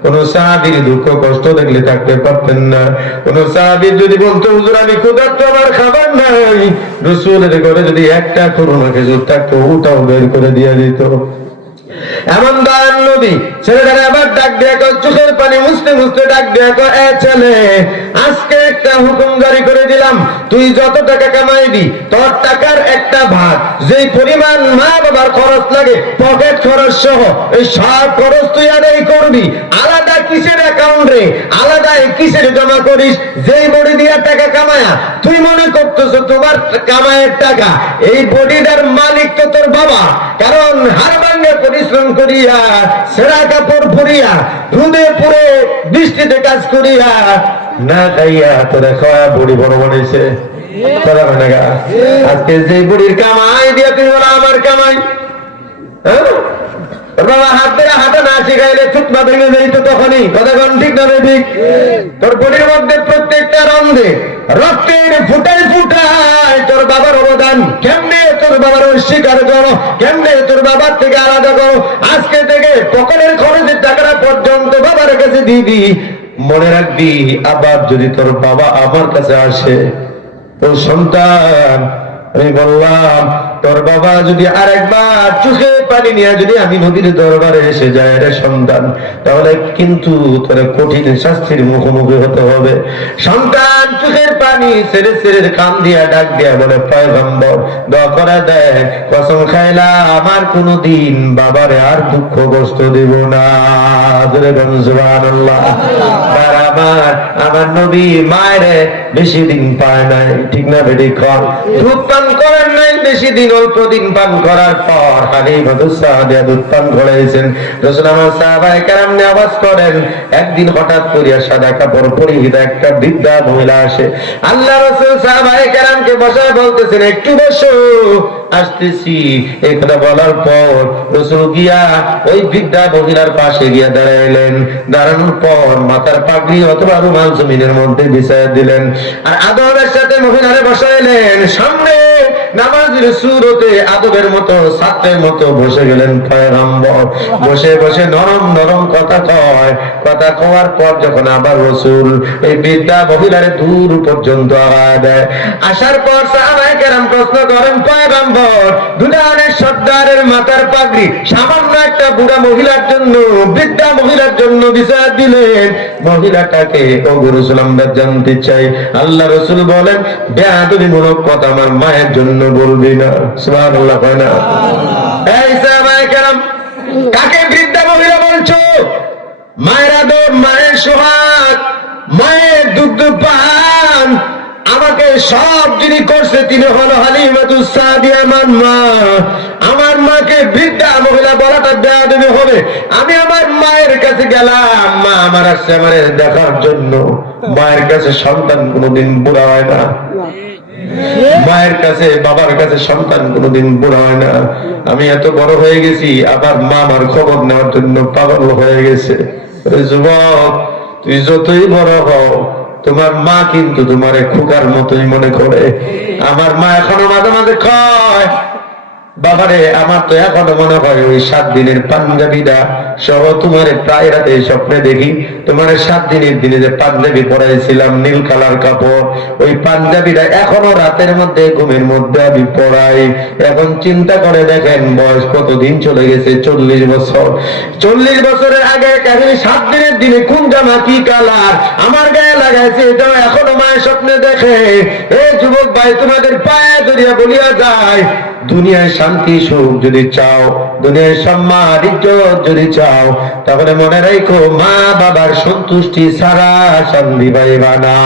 কোন সাহাবীর দুঃখ কষ্ট দেখলে থাকতে পারতেন না। কোন সাহাবী যদি বলতো হুজুর আমি ক্ষুধার্ত, আমার খাবার নাই, রাসূলের ঘরে যদি একটা করোনা খেজুর থাকতো ওটাও বের করে দিয়ে দিত। এমন দয়ার নবী ছেলেটাকে আবার ডাক দিয়ে চোখের পানি মুছতে মুছতে ডাক দিয়ে এ ছেলে, আজকে একটা হুকুম জারি করে দিলাম, তুই যত টাকা কামাইবি তোর টাকার একটা ভাগ, যেই পরিমাণ মা বাবার খরচ লাগে পকেট খরচ সহ এই সব খরচ তুই আদায় করবি। আলাদা কিসের অ্যাকাউন্টে আলাদা কিসের জমা করিস? যেই বডি দিয়া টাকা কামায়া তুই মনে করতেছ তোমার কামায়ের টাকা, এই বডিটার মালিক তো তোর বাবা। কারণ হাড় ভাঙে পরিশ্রম করিয়া, সেরা কাপড় পরিয়া, রোদে পুড়ে বৃষ্টিতে কাজ করিয়া না খাইয়া তোরা খাওয়া বড়ি বড় বানাইছে। আজকে যে বুড়ির কামাই দিয়া তুমি বলো আমার কামাই, বাবা হাতে হাতে না শিখাইলে থুতমা ভেঙে যাইতো তখনই। কথা কোন ঠিক না ঠিক? তোর বডির মধ্যে প্রত্যেকটা রন্ধে রক্তের ফুটায় ফুটায় তোর বাবার অবদান। কেমনে তোর বাবার অস্বীকার করো, কেমনে তোর বাবার থেকে আলাদা করো? আজকে থেকে পকেটের খরচের টাকাটা পর্যন্ত বাবার কাছে দিবি। মনে রাখবি আবার যদি তোর বাবা আমার কাছে আসে, ও সন্তান আমি বললাম তোর বাবা যদি আরেকবার চোখে পানি নিয়ে যদি আমি নদীর দরবারে এসে যায় রে সন্তান, তাহলে কিন্তু তোর কঠিন শাস্তির মুখোমুখি হতে হবে। সন্তান চোখের পানি ছেড়ে ছেড়ে কান দিয়া ডাক দিয়া বলে পয়গম্বর দোয়া করে দেয়, কসম খাইলাম আমার কোনদিন বাবারে আর দুঃখ কষ্ট দেব না। সুবহানাল্লাহ। আর আমার নবী মায়ের বেশি দিন পায় নাই, ঠিক না বেটি? দুধ পান করেন নাই বেশি দিন, অল্প দিন পান করার পর হালিমাতুস সাদিয়া দুধ পান করাইছেন। রাসূল আমার সাহাবায়ে কেরাম নিয়ে আওয়াজ করেন, একদিন হঠাৎ করিয়া সাদা কাপড় পরিহিত একটা বৃদ্ধা মহিলা আসে। আল্লাহ রাসূল সাহাবায়ে কেরামকে বসায় বলতেছেন একটু বসো, আসতেছি। এই কথা বলার পর রাসূল গিয়া ওই বৃদ্ধা মহিলার পাশে গিয়া দাঁড়াইলেন। দাঁড়ানোর পর মাথার পাগড়ি অথবা রুমাল জমিনের মধ্যে বিছাইয়া দিলেন, আর আদবের সাথে মহিলারে বসাইলেন। সামনে নামাজের সুরতে আদবের মতো ছাত্রের মতো বসে গেলেন পয়গম্বর। বসে বসে নরম নরম কথা কয়। কথা কওয়ার পর যখন আবার রাসূল এই বৃদ্ধা মহিলারে দূর পর্যন্ত আগায় দেয়, আসার পর সাহাবায়ে কেরাম প্রশ্ন করেন পয়গম্বর, দুনিয়ার সর্দারের মাথার পাগড়ি সামান্য একটা বুড়া মহিলার জন্য, বৃদ্ধা মহিলার জন্য বিছায়া দিলেন, মহিলাটাকে ও রাসূল আমরা জানতে চাই। আল্লাহ রাসূল বলেন বেয়াদবিমূলক কথা আমার মায়ের জন্য বলবি না। সুবহানাল্লাহ। কয় না? এই সাহাবায়ে কেরাম কাকে বৃদ্ধা মহিলা বলছো? মায়ের আদব, মায়ের সোহাগ, মায়ের দুগ্ধ পান, আমাকে সব যিনি করছে তিনি হলো হালিমাতুস সাদিয়া আমার মা। আমার মাকে বৃদ্ধা মহিলা বলাটা বেয়াদবি হবে। আমি আমার মায়ের কাছে গেলাম, মা আমার আসছে আমার দেখার জন্য। মায়ের কাছে সন্তান কোনোদিন বুড়া হয় না, মায়ের কাছে বাবার কাছে সন্তান কোনোদিন বুড়া হয় না। আমি এত বড় হয়ে গেছি, আবার মা আমার খবর নেওয়ার জন্য পাগল হয়ে গেছে। যুবক তুই যতই বড় হও, তোমার মা কিন্তু তোমার খোকার মতোই মনে করে। আমার মা এখনো মাঝে মাঝে কয়, বাবারে আমার তো এখনো মনে হয় ওই 7 দিনের পাঞ্জাবিটা সহ তোমার প্রায় রাতে স্বপ্নে দেখি তোমার 7 দিনের দিনে যে পাঞ্জাবি পরাইছিলাম নীল কালার কাপড়, ওই পাঞ্জাবিটা এখনো রাতের মধ্যে ঘুমের মধ্যে আমি পরাই। এখন চিন্তা করে দেখেন বয়স কতদিন চলে গেছে, 40 বছর। 40 বছরের আগে কাহিনী 7 দিনের দিনে কোন জামা কি কালার আমার গায়ে লাগাইছে এটাও এখনো মায়ের স্বপ্নে দেখে। এই যুবক ভাই তোমাদের পায়ে ধরিয়া বলিয়া যায়, দুনিয়ায় শান্তি সুখ যদি চাও, দুনিয়ায় সম্মান ইজ্জত যদি চাও, তাহলে মনে রাখো মা বাবার সন্তুষ্টি ছাড়া শান্তি পাইবা না।